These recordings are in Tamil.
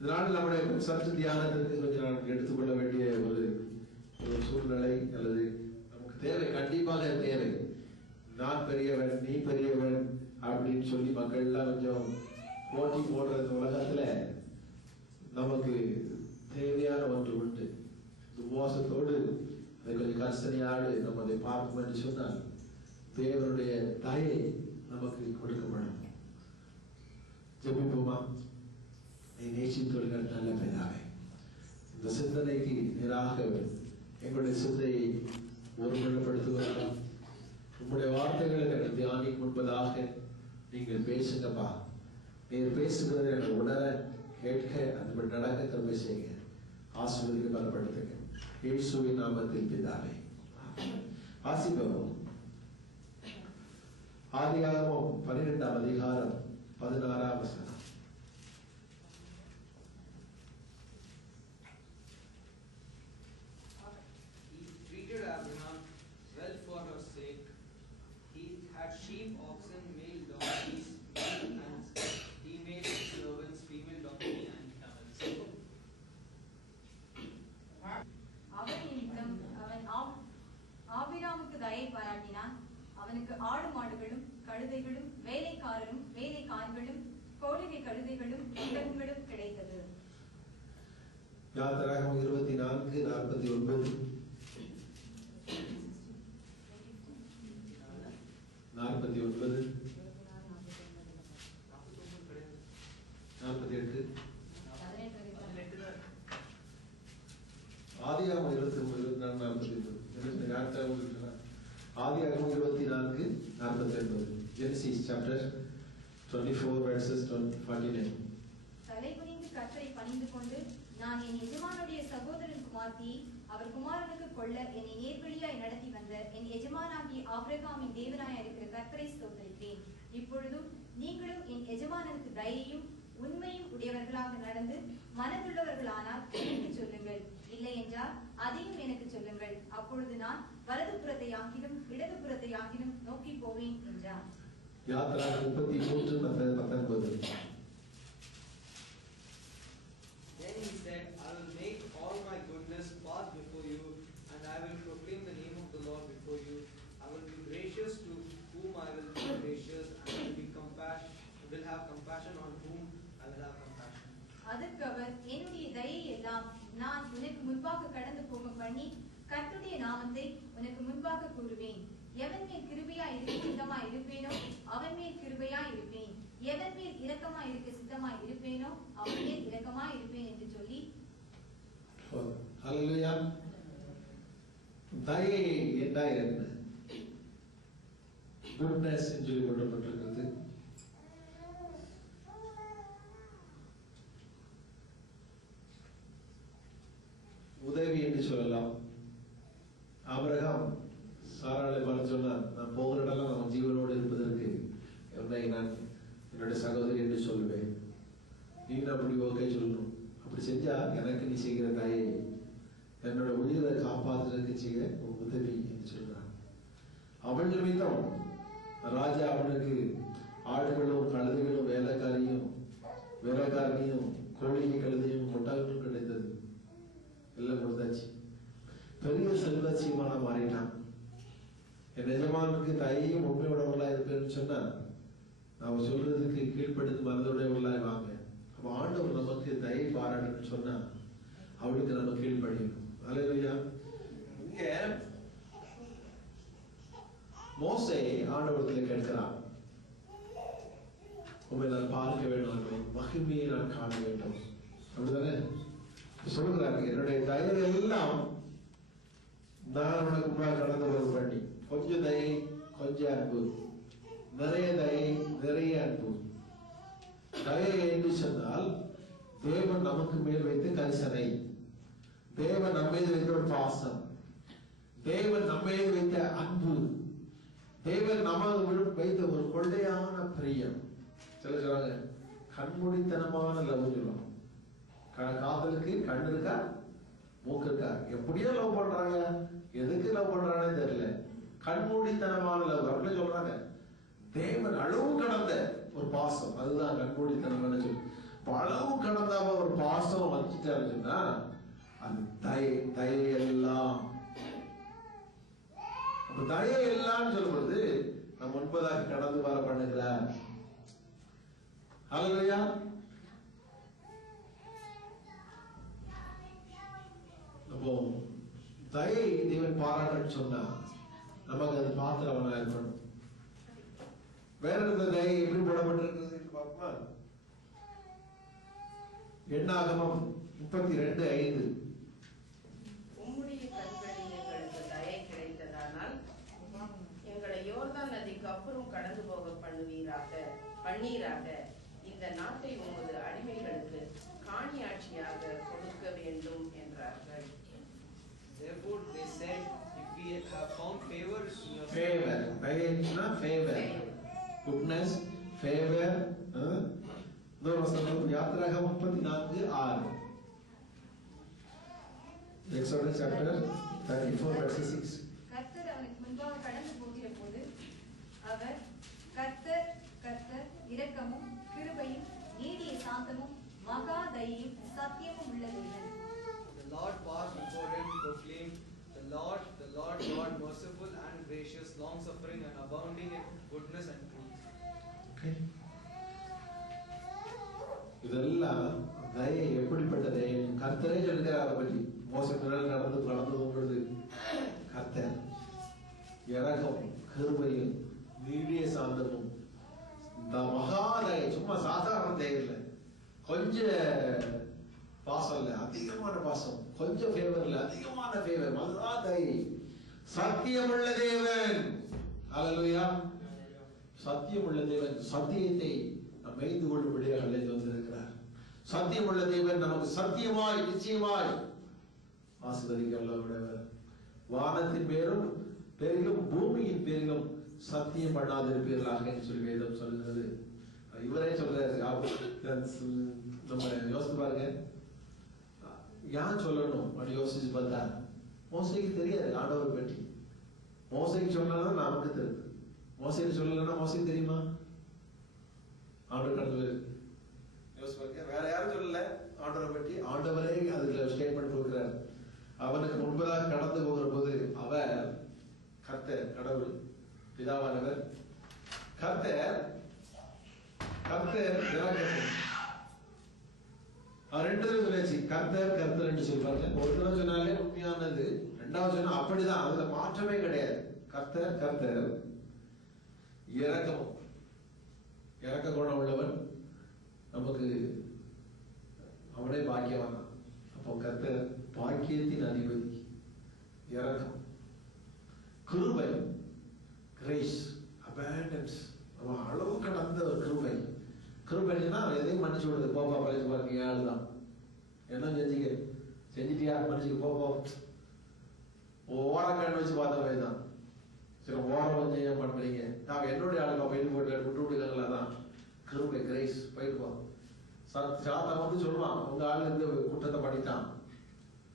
இதனால் நம்முடைய சற்று தியானத்திற்கு கொஞ்சம் நான் எடுத்துக்கொள்ள வேண்டிய ஒரு சூழ்நிலை அல்லது நமக்கு தேவை, கண்டிப்பாக தேவை. நான் பெரியவன், நீ பெரியவன் அப்படின்னு சொல்லி மக்கள் எல்லாம் கொஞ்சம் போட்டி போடுறது உலகத்துல நமக்கு தேவையான ஒன்று உண்டு. உபவாசத்தோடு அதை கொஞ்சம் கர்சனையாடு நம்ம அதை பார்ப்போம் என்று சொன்னால் தேவனுடைய தயை நமக்கு கொடுக்கப்படும். ஜெபிப்போமா? நேசித்தோடுகள் நல்ல பிதாவே, இந்த சிந்தனைக்கு நேராக எங்களுடைய சிந்தையை ஒருமுறைப்படுத்துவதா உங்களுடைய வார்த்தைகளை எனக்கு தியானிக்கு முன்பதாக நீங்கள் பேசுங்கப்பா. நீர் பேசுகிறத எனக்கு உணர கேட்க அதுபடி நடக்க கருமை செய்யுங்க. ஆசீர்வதிக்க பலப்படுத்துங்க. இயேசுவின் நாமத்தில் பிதாவே. வாசிப்போம். ஆதியாகமம் 12ஆம் அதிகாரம் 16ஆம் வசனம். He treated Abraham well for her sake. He had sheep, oxen, male donkeys, and female servants, female donkey and camels. அவன் நிமித்தம் அவன் ஆபிராமுக்கு தயை பாராட்டினான். அவனுக்கு ஆடு மாடுகளும் கழுதைகளும் வேலைக்காரரும் வேலைக்காரர்களும் கோழிகை கழுதைகளும் ஒட்டகங்களும் கிடைத்தது. யாத்திராகமம் 24:49 48 ஆதியாகமம் 24:49 Genesis chapter 24 verses 49. தலைகுனிந்து கர்த்தரை பணிந்து கொண்டு, நான் என் எஜமானுடைய சகோதரன் குமார்த்தியை அவர் குமாரனுக்கு கொள்ள என்னை நேர்வழியாய் நடத்தி வந்த என் எஜமானாகிய ஆபிரகாமின் தேவனாய் இருக்கிற கர்த்தரை ஸ்தோத்திரிக்கிறேன். இப்பொழுதும் நீங்களும் என் எஜமானனுக்கு தயையும் உண்மையும் உடையவர்களாக நடந்து மனதுள்ளவர்களானால் எனக்கு சொல்லுங்கள், இல்லை என்றால் அதையும் எனக்கு சொல்லுங்கள். அப்பொழுது நான் வலது புறத்தை ஆகிலும் இடது புறத்தை ஆகிலும் நோக்கி போவேன் என்றார். யாத்திராகமம் 33:19. Then he said, I will make all my goodness pass before you, and I will proclaim the name of the Lord before you. I will be gracious to whom I will be gracious, and will have compassion on whom I will have compassion. அதற்கு அவர், என்னுடைய தயை எல்லாம் நான் உனக்கு முன்பாக கடந்து போக பண்ணி கர்த்தருடைய நாமத்தை உனக்கு முன்பாக கூறுவேன். எவன் மேல் கிருபையா இருக்க சித்தமா இருப்பேனோ அவன் மேல் கிருபையா இருப்பேன். எவன் மேல் இரக்கமா இருக்க சித்தமா இருப்பேனோ அவன் மேல் இரக்கமா இருப்பேன் என்று சொல்லி. ஹல்லேலூயா. தயை என்றால் என்ன? குட்னஸ் என்று சொல்லி கொள்ளப்பட்டிருக்கிறது. உதவி என்று சொல்லலாம். ஆபிரகாம் சாராளை பார்த்து சொன்னார், நான் போகிற இடம்லாம் அவன் ஜீவனோடு இருப்பதற்கு நான் என்னுடைய சகோதரி என்று சொல்லுவேன். நீ அப்படி ஓகே சொல்லணும். அப்படி செஞ்சா எனக்கு நீ செய்கிற தாயை என்னோட உயிரை காப்பாற்றுறதுக்கு செய்கிற உதவி என்று சொல்றான். அவன் நிமித்தம் ராஜா அவனுக்கு ஆடுகளும் கழுதைகளும் வேலைக்காரனையும் கோழிகை கழுதையும் ஒட்டகங்களும் கிடைத்தது. எல்லாம் கொடுத்தாச்சு. பெரிய செல்வச்சியமான மாறிட்டான். என் எஜமானுக்கு தையும் உண்மையுடையவர்களா இருப்பேன்னு சொன்னா நாம சொல்றதுக்கு கீழ்ப்படுத்தி மனதுடையவர்களாய் வாங்க. அப்ப ஆண்டவர் நமக்கு தயை பாராட்டுன்னு சொன்னா அவளுக்கு நம்ம கீழ்ப்படியணும். அல்லேலூயா. இங்க மோசே ஆண்டவரத்தில் கேட்கிறான், உண்மை நான் பார்க்க வேண்டும், மகிமையை நான் காண வேண்டும். அப்படிதானே சொல்றாங்க. என்னுடைய தயை எல்லாம் நான் உனக்கு முன்னால் கடந்து வரும் பண்ணி, கொஞ்சம் தயை கொஞ்சம் அன்பு, நிறைய தயை நிறைய அன்பு. தயை என்று சொன்னால் தேவன் நமக்கு மேல் வைத்த கரிசனை, தேவன் நம்ம மீது வைத்த ஒரு பாசம், தேவன் நம்ம மீது வைத்த அன்பு, தேவன் நமக்கு வைத்த ஒரு கொள்ளையான பிரியம். சில சொல்றாங்க கண்மூடித்தனமான லவ் சொல்லுவாங்க. காதலுக்கு கண் இருக்கா மூக்கு இருக்கா, எப்படியோ லவ் பண்றாங்க, எதுக்கு லவ் பண்றாங்கன்னு தெரியல, கண்மூடித்தனமான லவ் அப்படின்னு சொல்றாங்க. தேவன் அளவு கடந்த ஒரு பாசம், அதுதான் கண்மூடித்தனமான சொல்லு. அளவு கடந்தாம ஒரு பாசம் வச்சுட்டாருன்னா அது தயையெல்லாம். தயையெல்லாம் சொல்லும்போது நம்ம முன்பதாக கடந்து வர பண்ணுகிறார். ஹல்லேலூயா. அப்போ தயை தேவன் பாராட்ட சொன்னா நமக்கு அது பாத்திரவனா இருக்கணும். வேற இந்த தயை எப்படி போடப்பட்டிருக்கிறது பார்ப்போமா? எண்ணாகமம் 32:5. உம்முடைய கண்களில் எங்களுக்கு தயை கிடைத்ததானால் எங்களை யோர்தான் நதிக்கு அப்புறம் கடந்து போக பண்ணீராக. இந்த நாட்டை உமது அடிமைகளுக்கு காணியாட்சியாக கொடுக்க வேண்டும் என்றார்கள். Therefore they said, if we have found favor in your favor, favor, goodness, favor. யாத்திராகமம் 34:6. Exodus chapter 34:6. கர்த்தர் அவனுக்கு முன்பாக கடந்து போகிற போது அவர் கர்த்தர் இரக்கமும் கிருபையும் நீடிய சாந்தமும் மகா தயையும் சத்தியமும் உள்ள தேவன். The Lord passed before him, proclaimed, the Lord God, merciful and gracious, long suffering and abounding in goodness and truth. Okay. இதெல்லாம் தயை எப்படிப்பட்ட தயை? கர்த்தரே சொல்லுகிறார் அதை பற்றி. மோசே நடந்து பொழுது கர்த்தர் இரக்கமும் கிருபையும் நீடிய சாந்தமும் இந்த மகாதயை, சும்மா சாதாரண தயை இல்லை, கொஞ்சம் பாசம் இல்லை, அதிகமான பாசம், கொஞ்சம் ஃபேவர் இல்லை, அதிகமான ஃபேவர், மகா தயை, சத்தியமுள்ள தேவன். ஹல்லேலூயா. சத்தியமுள்ள தேவன் சத்தியத்தை மேய்ந்து கொள்ளும்படியாக அழைத்து வந்திருக்கிறார். சத்தியமுள்ள தேவன் நமக்கு சத்தியமாய் நிச்சயமாய் ஆசீர்வதிக்க வல்லவர். வானத்தின் பேரும் பேரிலும் பூமியின் பேரிலும் சத்தியம் பண்ணாதிருப்பீர்களாக சொல்லி வேதம் சொல்லுகிறது. இவரே சொல்றாரு. நம்ம யோசித்து பாருங்க, யார் சொல்லணும் அப்படி யோசிச்சு பார்த்தா மோசைக்கு தெரியாது ஆண்டவரை பற்றி. மோசைக்கு சொல்லலாம் நமக்கு தெரியுது, மோசைக்கு சொல்லலைன்னா மோசைக்கு தெரியுமா? ஆண்டவர் கடந்து யோசிப்பாங்க. வேற யாரும் சொல்லல ஆண்டவரை பற்றி. ஆண்டவரே அதுல ஸ்டேட்மெண்ட் கொடுக்கிறார். அவனுக்கு முன்பதாக கடந்து போகிற போது அவர் கர்த்தர், கடவுள் பிதாவானவர், கர்த்தர் இரக்கமும். ரெண்டு தடவை சொல்லியாச்சு, கர்த்தர் என்று சொல்றாங்க. ஒரு தடவை சொன்னாலே உண்மையானது, ரெண்டாவது சொன்னா அப்படிதான், அதுல மாற்றமே கிடையாது. கர்த்தர் இரக்கமும். இறக்க குணம் உள்ளவன் நமக்கு அவனே பாக்கியவான். அப்போ கர்த்தர் பாக்கியத்தின் அதிபதி. இரக்கம், கிருபை, கிரேஸ், அபேண்டன்ஸ், அளவு கடந்த ஒரு கிருபை. கிருபைன்னா எதையும் மன்னிச்சு விடுது. போப்பா பழிச்சு பாருங்க, ஆளுதான் என்ன செஞ்சுட்டியா மன்னிச்சுக்கு போப்போ. ஓரக்கண் வச்சு பார்த்த மாதிரி தான். சரி, ஓரம் வந்து ஏன் பண்ணுறீங்க? நான் என்னுடைய ஆளுங்க போயிட்டு விட்டு விடுங்களா தான் கிருபை, கிரேஸ், போயிட்டு போ. சாத்தான் வந்து சொல்லுவான், உங்க ஆளு இந்த குற்றத்தை பண்ணிட்டான்,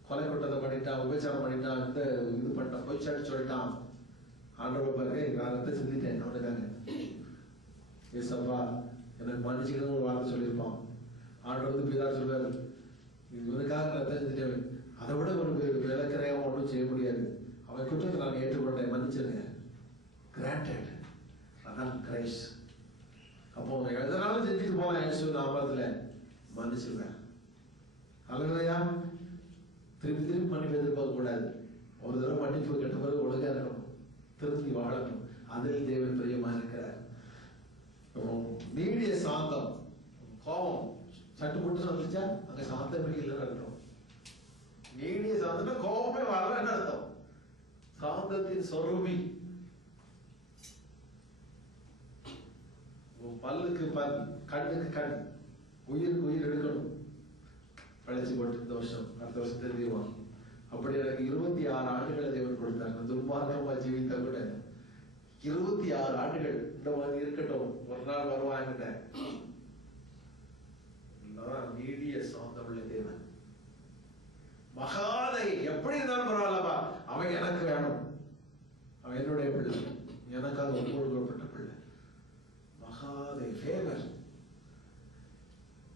கொலை குற்றத்தை பண்ணிட்டான், உபச்சாரம் பண்ணிட்டான், இந்த இது பண்ணிட்டான், போய் சாட்டி சொல்லிட்டான். ஆண்டவர் பாருங்க, நான் ரத்த சிந்திட்டேன் அவனுக்காங்க. ஏசப்பா எனக்கு மன்னிச்சுக்கணும் ஒரு வார்த்தை சொல்லியிருப்பான். ஆண்டவர் வந்து பிதா சொல்வார், இவனுக்காக ரத்த சிந்திட்டேன், அதை விட ஒரு விளக்கறையாக ஒன்றும் செய்ய முடியாது. அவன் குற்றத்தை நான் ஏற்றுக்கொண்டேன், மன்னிச்சிருங்க. கிராண்டட். அதான் கிரைஸ். அப்போ எதனாலும் செஞ்சுட்டு போகலாம், இயேசு நாமத்துல மன்னிச்சிருவேன். ஹல்லேலூயா. திருப்பி மன்னிப்பு எதிர்பார்க்க கூடாது. ஒரு தடவை மன்னிப்பு கெட்ட பிறகு ஒழுங்கா இருக்கணும், திருப்பி வாழணும். அதில் தேவன் பிரியமா இருக்கிறார். நீடிய சாந்தம். கோபம் சட்டு போட்டு வந்துச்சா அங்க சாந்தமே இல்லைன்னு அர்த்தம். நீடிய சாந்தம்னா கோபமே வரலன்னு அர்த்தம். சாந்தத்தின் சொரூபி. பல்லுக்கு பல், கண்ணுக்கு கண், உயிருக்கு உயிர் எடுக்கணும். பழைச்சு போட்டு இந்த வருஷம் அடுத்த வருஷம் தெரியுமா? அப்படி எனக்கு 26 ஆண்டுகளை தேவன் கொடுத்தாங்க. துர்மார்க்கமா ஜீவித்த கூட 26 ஆண்டுகள் இந்த மாதிரி இருக்கட்டும், ஒரு நாள் வருவாங்க. நீடிய சாந்தமுள்ள தேவன். மகாதை எப்படி இருந்தாலும் பரவாயில்லப்பா, அவன் எனக்கு வேணும், அவன் என்னுடைய பிள்ளை, எனக்காக ஒப்புக்கொடுக்கப்பட்ட பிள்ளை. மகாதை, ஃபேவர்.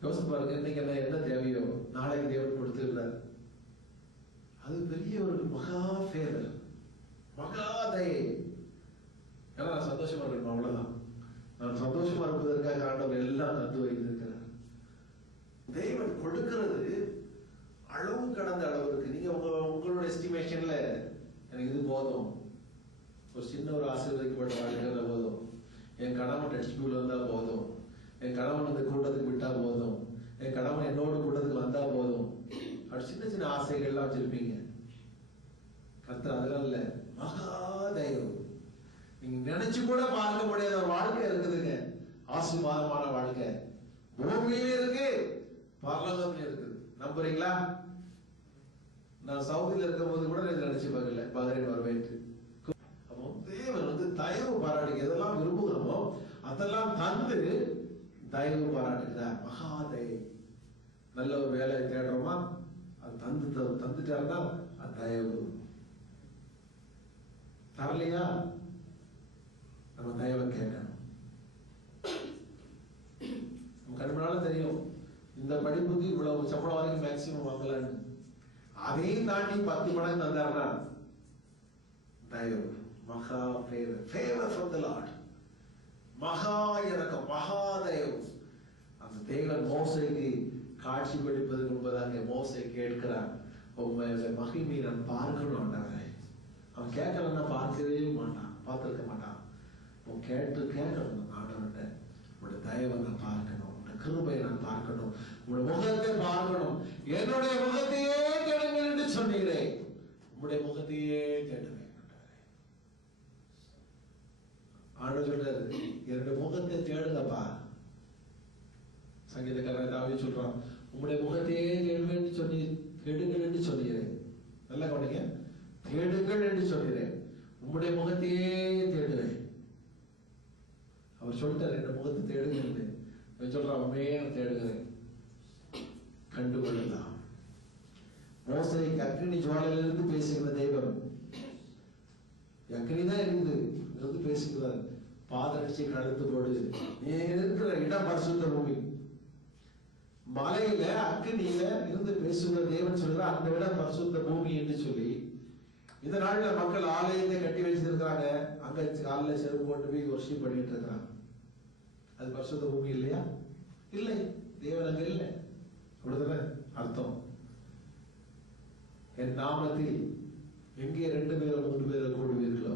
யோசிச்சு பாருங்க, தேவன் கொடுக்கிறது அளவு கடந்த அளவு இருக்கு. நீங்க உங்களோட எஸ்டிமேஷன்ல எனக்கு இது போதும், ஒரு சின்ன ஒரு ஆசீர்வதிக்கப்பட்ட வாழ்க்கை போதும், என் கணவன் டெக்ஸ்ட்பூல் வந்தா போதும், என் கணவன் இந்த கூட்டத்துக்கு விட்டா போதும், என் கணவன் என்னோட கூட்டத்துக்கு வந்தா போதும், அப்படி சின்ன சின்ன ஆசைகள்லாம் வச்சிருப்பீங்க. கர்த்தர் அதெல்லாம் இல்ல, மகா தயவு. நீங்க நினைச்சு கூட பார்க்க முடியாத ஒரு வாழ்க்கை இருக்குதுங்க. ஆசீர்வாதமான வாழ்க்கை பூமியில இருக்கு, பரலோகத்தில இருக்குது. நம்புறீங்களா? நான் சவுதியில இருக்கும் போது கூட நினைச்சு பார்க்கல பகரீன் வருவேன். அப்போ தேவன் தயவு பாராட்டு, எதெல்லாம் விரும்புகிறோமோ அதெல்லாம் தந்து தயவு பாராட்டுகிறார். மகா தயவு. நல்ல ஒரு வேலையை தேடுறோமா, அது தந்துட்டாருன்னா அது தயவு. தரலையா நம்ம தயவை கேட்கணும். நம்ம கண்மனால தெரியும் இந்த படிப்புக்கு இவ்வளவு சம்பளம் வரைக்கும் மேக்சிமம் வாங்கலான்னு. அதையும் தாண்டி 10 மடங்கு தந்தாருன்னா தயவு. மகா ஃபேவர் ஃப்ரம் தி லார்ட். மகா இறக்கம், மகா தயவு. அந்த தேவன் மோசேக்கு காட்சி கொடுப்பதற்கு முன்பதாக மோசே கேட்கிறான், உண்மையில மகிமை நான் பார்க்கணும் ஆண்டவரே. அவன் கேட்கலன்னா பார்க்கவே மாட்டான், பார்த்திருக்க மாட்டான். கேட்கணும் ஆண்டவர்கிட்ட, உங்களுடைய தயவை நான் பார்க்கணும், உங்களுடைய கிருபையை நான் பார்க்கணும், உங்களுடைய முகத்தை பார்க்கணும். என்னுடைய முகத்தையே தேடுங்கள் என்று சொன்னீரேன், உங்களுடைய முகத்தையே தேடுவேன். ஆண்டவர் சொல்றாரு, என்னுடைய முகத்தை தேடுங்கப்பா. சங்கீதக்காரன் தாவீது சொல்றான், உங்களுடைய முகத்தையே தேடுவேன் சொல்லி தேடுங்கள் என்று சொன்னீரேன். நல்லா கவனிங்க, தேடுங்கள் என்று சொன்னீரேன், உங்களுடைய முகத்தையே தேடுவேன். அவர் சொல்லிட்டார், என் முகத்தை தேடுங்கள். சொல்றான், உண்மையே நான் தேடுகிறேன், கண்டுகொள்ளலாம். மோசேக்கு அக்னி ஜுவாலையிலிருந்து பேசுகிற தெய்வம், அக்னி தான் இருக்குது, இருந்து பேசுகிறார். பாதரட்சி கழுத்து போடு, நீ இருக்கிற இடம் பரிசுத்த பூமி. மலையில அக்னியில இருந்து பேசுகிற தேவன் சொல்கிறார், அந்த இடம் பரிசுத்த பூமி என்று சொல்லி இந்த நாள்ல மக்கள் ஆலயத்தை கட்டி வச்சிருக்காங்க. அங்க காலில் செருப்பு போட்டு போய் வர்ஷிப் பண்ணிட்டு இருக்கிறாங்க. அது பரிசுத்த பூமி இல்லையா? இல்லை, தேவன் அங்க இல்லை. அப்படிதானே அர்த்தம். என் நாமத்தில் எங்கே 2 பேரோ 3 பேரோ கூடுவீர்களோ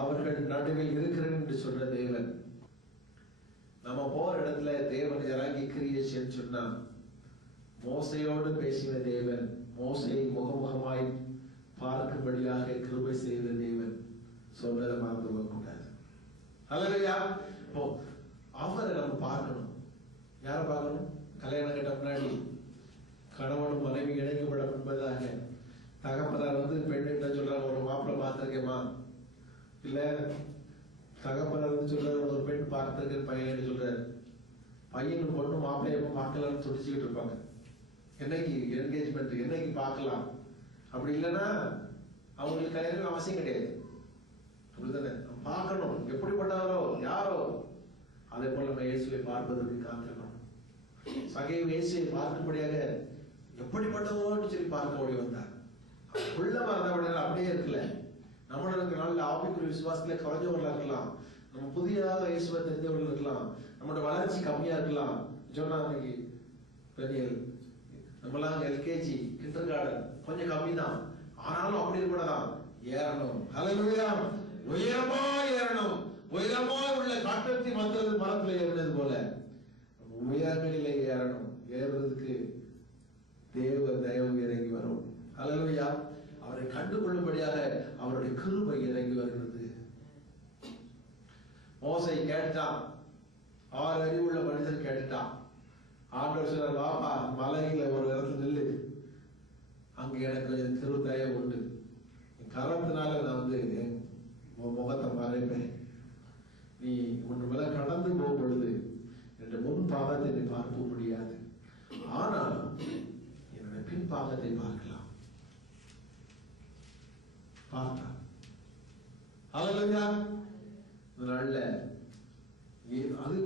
அவர்கள் நடுவில் இருக்கிறேன் என்று சொல்ற தேவன். நம்ம போற இடத்துல தேவன் இறங்கி கிரியேஷன் சொன்னா, மோசையோடு பேசின தேவன், மோசையை முகமுகமாய் பார்க்கும்படியாக கிருபை செய்த தேவன் சொன்னதை மறந்து போகக்கூடாது. அல்லையா? அவரை நம்ம பார்க்கணும். யாரை பார்க்கணும்? கல்யாணம் கட்ட முன்னாடி கணவனும் மனைவி இணைக்கப்பட முன்பதாக தகப்பனார் பெண்ணிட்ட சொல்றாங்க, ஒரு மாப்பிள்ளை பார்த்திருக்கேமா, இல்ல தகப்பனார் சொல்றாரு, ஒரு பெண் பார்த்திருக்கேன் பையன் சொல்றாரு. பையனும் பொண்ணு மாப்பிள்ளை எப்ப பார்க்கலாம்னு துடிச்சுக்கிட்டு இருப்பாங்க. என்னைக்கு என்கேஜ்மெண்ட், என்னைக்கு பார்க்கலாம். அப்படி இல்லைன்னா அவங்களுக்கு கல்யாணம் அவசியம் கிடையாது. அப்படித்தானே? பார்க்கணும், எப்படிப்பட்டவரோ யாரோ. அதே போல நம்ம இயேசுவை பார்ப்பதற்கு காத்திருக்கணும். சகைவு இயேசுவை பார்க்கும்படியாக எப்படிப்பட்டவரோன்னு சொல்லி பார்க்க ஓடி வந்தார். உள்ள மறந்தவர்கள் அப்படியே இருக்கல. நம்மளோட நாளில் ஆவிக்குரிய விசுவாசத்துல குறைஞ்சவர்களா இருக்கலாம், நம்ம புதியதாக இயேசுவை தெரிஞ்சவர்கள் இருக்கலாம், நம்மளோட வளர்ச்சி கம்மியா இருக்கலாம். சொன்னாங்க பெரியல், நம்மளாம் எல்கேஜி கிண்டர் கார்டன் கொஞ்சம் கம்மி தான், ஆனாலும் அப்படி கூட தான் ஏறணும். ஹல்லேலூயா! உயரமா ஏறணும். உயரமா உள்ள காட்டத்தி மரத்துல ஏறினது போல உயரங்களிலே ஏறணும். ஏறுறதுக்கு தேவ தயவு இறங்கி வரும். ஹல்லேலூயா! அவரை கண்டுகொள்ளும்படியாக அவருடைய கிருபை இறங்கி வருகிறது. மோசை கேட்டான், 6 அறிவுள்ள மனிதர் கேட்டுட்டான். ஆண்டவர் சொல்றார், வாப்பா மலையில ஒரு இடத்துல நில்லு, அங்க எனக்கு கிரு தயவு உண்டு, கரத்தினால நான் என் முகத்தை மறைப்பேன். நீ உன் மேல கடந்து போகும் பொழுது என்னுடைய முன் பாகத்தை நீ பார்க்க முடியாது, ஆனால் என்னுடைய பின் பாகத்தை பார்க்கலாம். பார்த்தான். ஹல்லேலூயா! நல்ல அது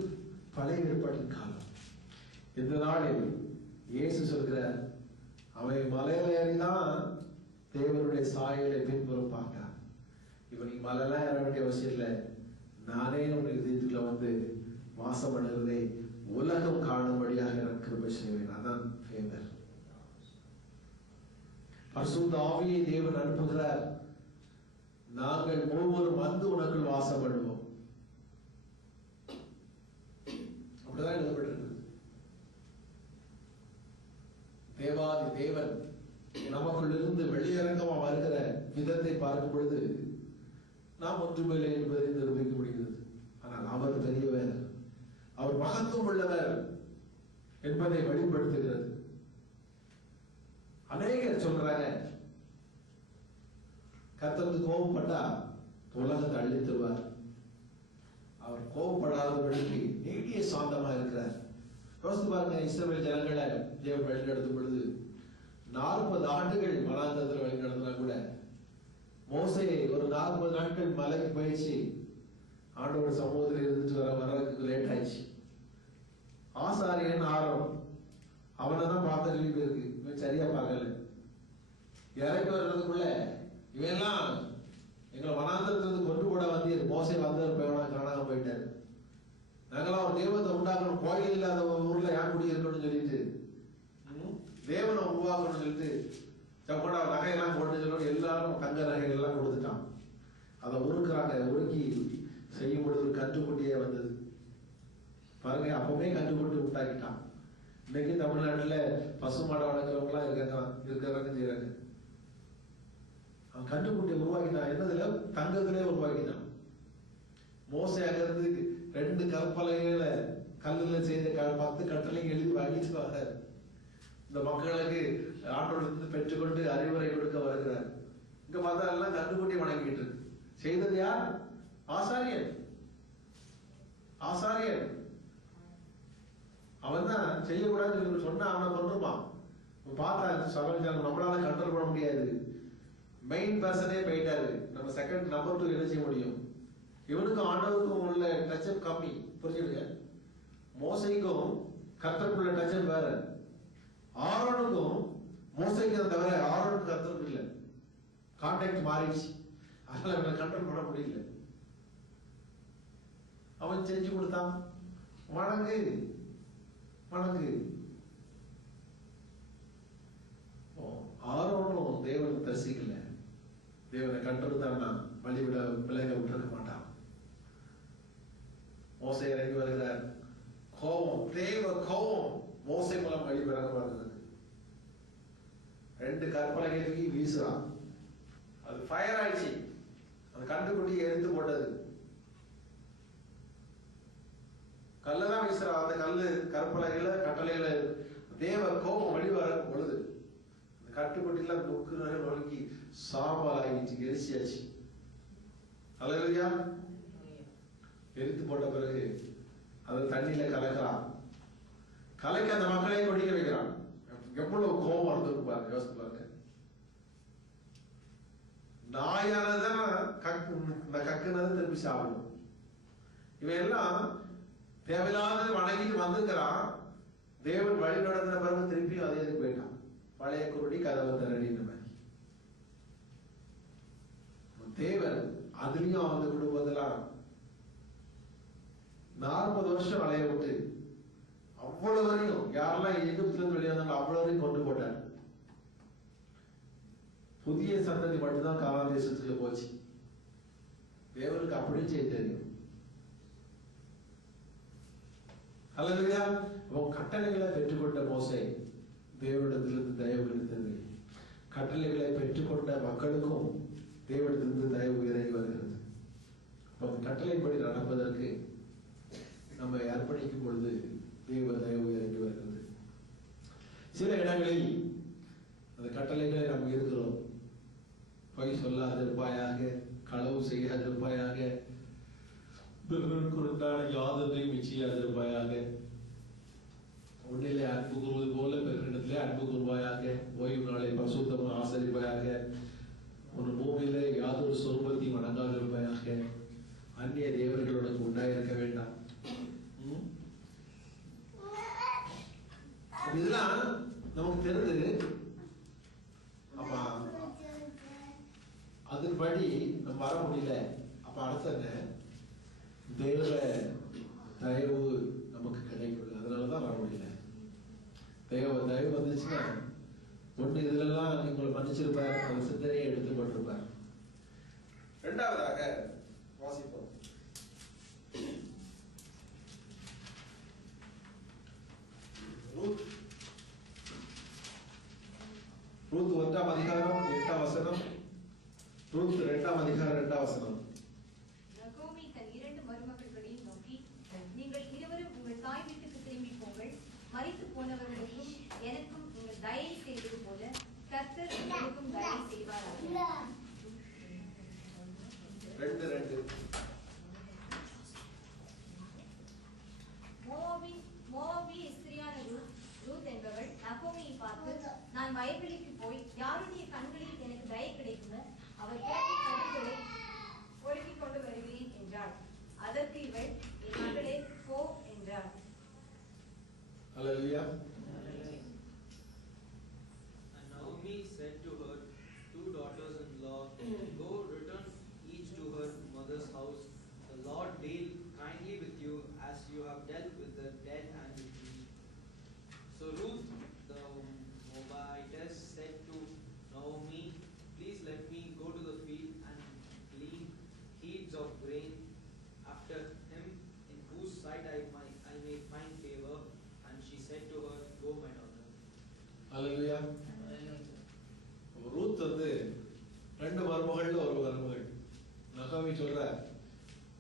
பழைய ஏற்பாட்டின் காலம். இந்த நாளில் இயேசு சொல்கிறார், அவன் மலையில ஏறிதான் தேவனுடைய சாயலை பின்புறம் பார்த்தான். இப்ப நீ மலையெல்லாம் ஏற வேண்டிய அவசியம் இல்லை, நானே உன்னுடைய இதயத்துக்குள்ள வாசம் பண்ணுகிறதை உலகம் காணும்படியாக எனக்கு கிருபை செய்வேன். அதான் ஃபேவர். பரிசுத்த ஆவியை தேவன் அனுப்புகிறார். நாங்கள் ஒவ்வொரு வந்து உனக்குள் வாசம் பண்ணுவோம். அப்படிதான் எழுதப்பட்டிருக்கிறது. தேவாதி தேவன் நமக்குள் இருந்து வெளியரங்கமா வருகிற விதத்தை பார்க்கும் பொழுது நாம் ஒன்றுமில்லை என்பதை நிரூபிக்க முடிகிறது. ஆனால் அவர் பெரியவர், அவர் மகத்துவம் உள்ளவர் என்பதை வெளிப்படுத்துகிறது. அநேகர் சொல்றாங்க, கர்த்தருக்கு கோபப்பட்டா உலகத்தை அள்ளி தருவார். அவர் கோபப்படாதபடிக்கு நீடிய சாந்தமா இருக்கிறார். யோசித்து பாருங்க, இஸ்ரவேல் ஜனங்களை தேவன் வழிநடத்தும் பொழுது 40 ஆண்டுகள் வனாந்தரத்தில் வழிநடத்தினா கூட மோசே ஒரு 40 நாட்கள் மலைக்கு போயிடுச்சு. ஆண்டவர் சமூகத்தில் இருந்துட்டு வரதுக்கு லேட் ஆயிடுச்சு. ஆசாரியன் ஆரோன் அவனை தான் பார்க்க சொல்லி போயிருக்கு. இவன் சரியா பார்க்கல. இறக்கி வர்றதுக்குள்ள இவெல்லாம் எங்களை வனாந்தரத்திலிருந்து கொண்டு கூட வந்தீர், மோசே வந்தவர் காணாம போயிட்டாரு. நாங்களாம் ஒரு தெய்வத்தை உண்டாக்கணும், கோயில் இல்லாத ஊர்ல ஏன் குடி இருக்கணும்னு சொல்லிட்டு தேவனை உருவாக்கணும்னு சொல்லிட்டு சப்போட்டா நகையெல்லாம் போட்டு சொல்லணும். எல்லாரும் தங்க நகைகள் எல்லாம் கொடுத்துட்டான். அதை உருக்குறாங்க. உருக்கி செய்யும் பொழுது ஒரு கன்றுக்குட்டியே வந்தது பாருங்க. அப்பவே கன்றுக்குட்டி உண்டாக்கிட்டான். இன்னைக்கு தமிழ்நாட்டுல பசுமாடை வளர்க்கிறவங்க எல்லாம் இருக்கிறாங்க செய்யறாங்க. அவன் கன்றுக்குட்டியை உருவாக்கிட்டான். என்னதுல? தங்கத்திலே உருவாக்கிட்டான். மோசே அங்கிருந்து 2 கற்பலகைகளை கல்லுல செய்த 10 கட்டளையும் எழுதி வாங்கிட்டு வர இந்த மக்களுக்கு ஆண்டோடு பெற்றுக்கொண்டு அறிவுரை கொடுக்க வருகிறார். இங்க பார்த்தா எல்லாம் கன்றுக்குட்டி வணங்கிட்டு இருக்கு. செய்தது யார்? ஆசாரியன். ஆசாரியன் அவன் தான் செய்யக்கூடாதுன்னு சொன்னா அவனை கொண்டுருப்பான். பார்த்தா சபை நம்மளால கண்ட்ரோல் பண்ண முடியாது. மெயின் பர்சனே போயிட்டாரு. நம்ம செகண்ட் நம்பர் 2 என்ன செய்ய முடியும்? இவனுக்கும் ஆண்டவருக்கும் உள்ள டச்சப் கம்மி. புரிஞ்சுடுங்க. மோசைக்கும் கர்த்தருக்குள்ள டச்சப் வேற. ஆரோனுக்கும் மோசைக்கு தவிர ஆரோனுக்கு கர்த்தருக்கு இல்லை. கான்டாக்ட் மாறிடுச்சு. அதனால இவனை கண்ட்ரோல் பண்ண முடியல. அவன் செஞ்சு கொடுத்தான். வணங்கு வணங்கு. ஆரோனும் தேவனை தரிசிக்கல. தேவனை கண்டிருந்தான்னா வழிவிட விலக விட்டுருக்க மாட்டான். மோசை இறங்கி வருகிறார். கோபம், தேவ கோபம் மோசை மூலம் வழிபெறாக வருகிறது. 2 கற்பலகைக்கு வீசுறான். அது ஃபயர் ஆயிடுச்சு. அந்த கண்டுக்குட்டி எரிந்து போட்டது. கல்லுதான் வீசுறான். அந்த கல்லு கற்பலகையில கட்டளையில தேவ கோபம் வழிவர பொழுது அந்த கட்டுக்குட்டில முக்குகள் வழங்கி சாம்பல் ஆகிடுச்சு, எரிசியாச்சு. அல்லேலூயா. எரித்து போட்ட பிறகு அதை தண்ணியில கலக்கிறான். கலக்கி அந்த மக்களை குடிக்க வைக்கிறான். எவ்வளவு கோபம் இருந்திருக்கு பாருங்க, யோசித்து பாருங்க. நாயானதான் கக்குனது திருப்பி சாப்பிடும். இவன் எல்லாம் தேவையில்லாத வணங்கிட்டு வந்திருக்கிறான். தேவன் வழி நடந்த பிறகு திருப்பி அதே போயிட்டான். பழைய குருடி கதவை தரடின மாதிரி. தேவன் அதுலயும் அவங்க குடும்பத்தெல்லாம் 40 வருஷம் வளைய விட்டு அவ்வளவு வரையும் யாரெல்லாம் எகிப்திலிருந்து வெளியாந்தாலும் அவ்வளவு வரையும் கொண்டு போட்டார். புதிய சந்ததி மட்டும்தான் கானான் தேசத்துக்கு போச்சு. தேவனுக்கு அப்படியே செய்ய தெரியும். அல்லேலூயா. கட்டளைகளை பெற்றுக்கொண்ட மோசே தேவனிடத்திலிருந்து தயவு கிடைத்தது. கட்டளைகளை பெற்றுக்கொண்ட மக்களுக்கும் தேவனிடத்திலிருந்து தயவு இறங்கி வருகிறது. அப்ப கட்டளைப்படி நடப்பதற்கு நம்ம அர்ப்பணிக்கும் பொழுது தேவ தயவு இறங்கி வருகிறது. சில இடங்களில் அந்த கட்டளைகளை நம்ம இருக்கிறோம். பொய் சொல்லாதிருப்பாயாக, களவு செய்யாதிருப்பாயாக, பிறருக்குண்டான யாதொன்றையும் செய்யாதிருப்பாயாக, உன்னிலே அன்பு கூறுவது போல பிறரிடத்திலே அன்பு கூறுவாயாக, ஓய்வு நாளை பரிசுத்தமாக ஆசரிப்பாயாக, உன் பூமியிலே யாதொரு சொரூபத்தையும் வணங்காதிருப்பாயாக, அந்நிய தேவர்களோட உண்டாயிருக்க வேண்டாம். இதெல்லாம் நமக்கு தெரிஞ்சது. அப்ப அதன்படி நம்ம வர முடியல. அப்ப அடுத்த தேவ தயவு நமக்கு கிடைக்கும். தயவு வந்துச்சுன்னா ஒன்று இதுலலாம் உங்களை மன்னிச்சிருப்பார், அந்த சிந்தனையை எடுத்துக்கொண்டிருப்பார். இரண்டாவதாக வாசிப்போம். ரூத் 1ஆம் அதிகாரம் 8ஆம் வசனம். ரூத் 2ஆம் அதிகாரம் 2ஆம் வசனம். நகோமி தன் 2 மருமகள்களையும் நோக்கி, நீங்கள் இருவரும் உங்கள் தாய் வீட்டுக்கு திரும்பி போங்கள். மரித்து போனவர்களுக்கும் எனக்கும் நீங்கள் தயை செய்தது போல கர்த்தர் உங்களுக்கும் தயை செய்வாராக. 2:2. மோவாபிய ஸ்திரியான ரூத் என்பவள் நகோமியை பார்த்து, நான் வயல்வெளிக்கு போய் யாருடைய கண்களில் எனக்கு தயை கிடைக்குமோ அவர் கேட்ட கருங்களை பொறுக்கிக் கொண்டு வருகிறேன் என்றாள். அதற்கு இவள், என் மகளே போ என்றாள். ஹல்லேலூயா. And Naomi said to her 2 daughters-in-law, Go, return each to her mother's house. The Lord deal kindly with you as you have dealt with the dead and with me. So Ruth the Moabitess said to Naomi, Please let me go to the field and glean heads of grain after him, in whose sight I may find favor. And she said to her, Go, my daughter. Hallelujah. Ruth வந்து 2 மருமகள்ல ஒரு மருமகள். நகோமி சொல்ற,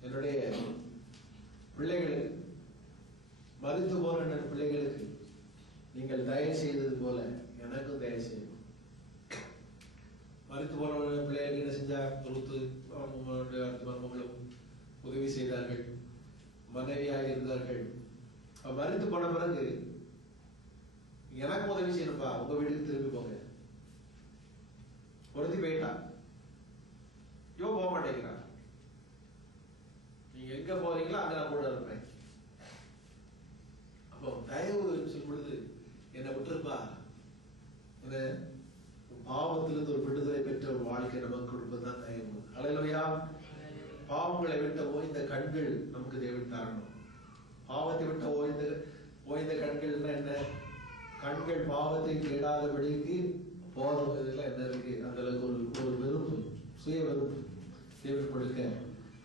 என்னுடைய பிள்ளைகளுக்கு, மரித்து போன என் பிள்ளைகளுக்கு நீங்கள் தயவு செய்தது போல எனக்கும் தயவு செய்யணும். மரித்து போன பிள்ளைகளுக்கு என்ன செஞ்சா? ரூத்து அடுத்த மருமகளும் உதவி செய்தார்கள், மனைவியாக இருந்தார்கள். மரித்து போன பிறகு எனக்கு உதவி செய்யணும்பா, உங்க வீட்டுக்கு திரும்பி போங்க. ஒருத்தி போயிட்டா, யோ போக மாட்டேங்கிறான். நீங்க எங்க போறீங்களோ அங்க நான் கூட இருப்பேன். அப்போ தயவு சொல்லும் பொழுது என்னை விட்டுருப்பா, என்ன பாவத்திலிருந்து ஒரு விடுதலை பெற்ற ஒரு வாழ்க்கை நமக்கு கொடுப்பதுதான் தயவு. ஹல்லேலூயா. பாவங்களை விட்ட ஓய்ந்த கண்கள் நமக்கு தேவன் தரணும். பாவத்தை விட்ட ஓய்ந்த கண்கள்னா என்ன? கண்கள் பாவத்தை தேடாதபடிக்கு போதும். இதெல்லாம் என்ன இருக்கு? அந்த அளவுக்கு ஒரு வெறுப்பு, சுய வெறுப்பு தேவன் கொடுக்க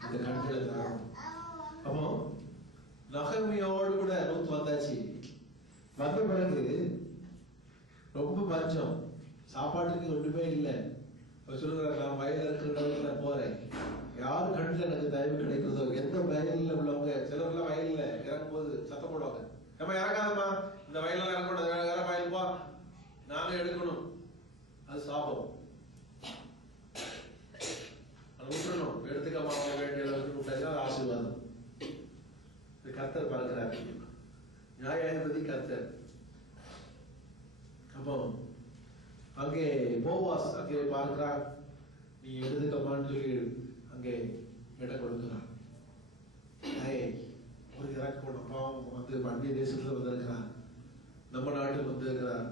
இந்த கண்களை தரணும். அப்போ நகோமியோடு கூட ரூத் வந்தாச்சு. வந்த பிறகு ரொம்ப பஞ்சம், சாப்பாட்டுக்கு ஒன்றுமே இல்லை. சொல்லுற, நான் வயல இருக்கிற இடத்துல நான் போறேன், யாரு கண்ணில் எனக்கு தயவு கிடைக்கிறதோ, எந்த வயலில் உள்ளவங்க, சிலர்லாம் வயலில் இறங்கும் போது சத்தம் போடுவாங்க, நம்ம இறங்காதம்மா, இந்த வயலில் இறங்கக்கூடாது, வேற வயல் போ, நாங்க எடுக்கணும். அது சாபம். அதை விட்டுறணும். எடுத்துக்கமா வேண்டிய அளவுக்கு விட்டாங்க, அது ஆசீர்வாதம். இது கர்த்தர் பார்க்கிறார், நியாயாதிபதி கர்த்தர். அப்போ அங்கே போவாஸ் அங்கே பார்க்கிறார், நீ எடுத்துக்கமான்னு சொல்லி அங்கே இடம் கொடுக்கிறார். ஒரு இறக்க போன பாவம் வந்து அந்நிய தேசத்துல வந்திருக்கிறார், நம்ம நாட்டுக்கு வந்திருக்கிறார்,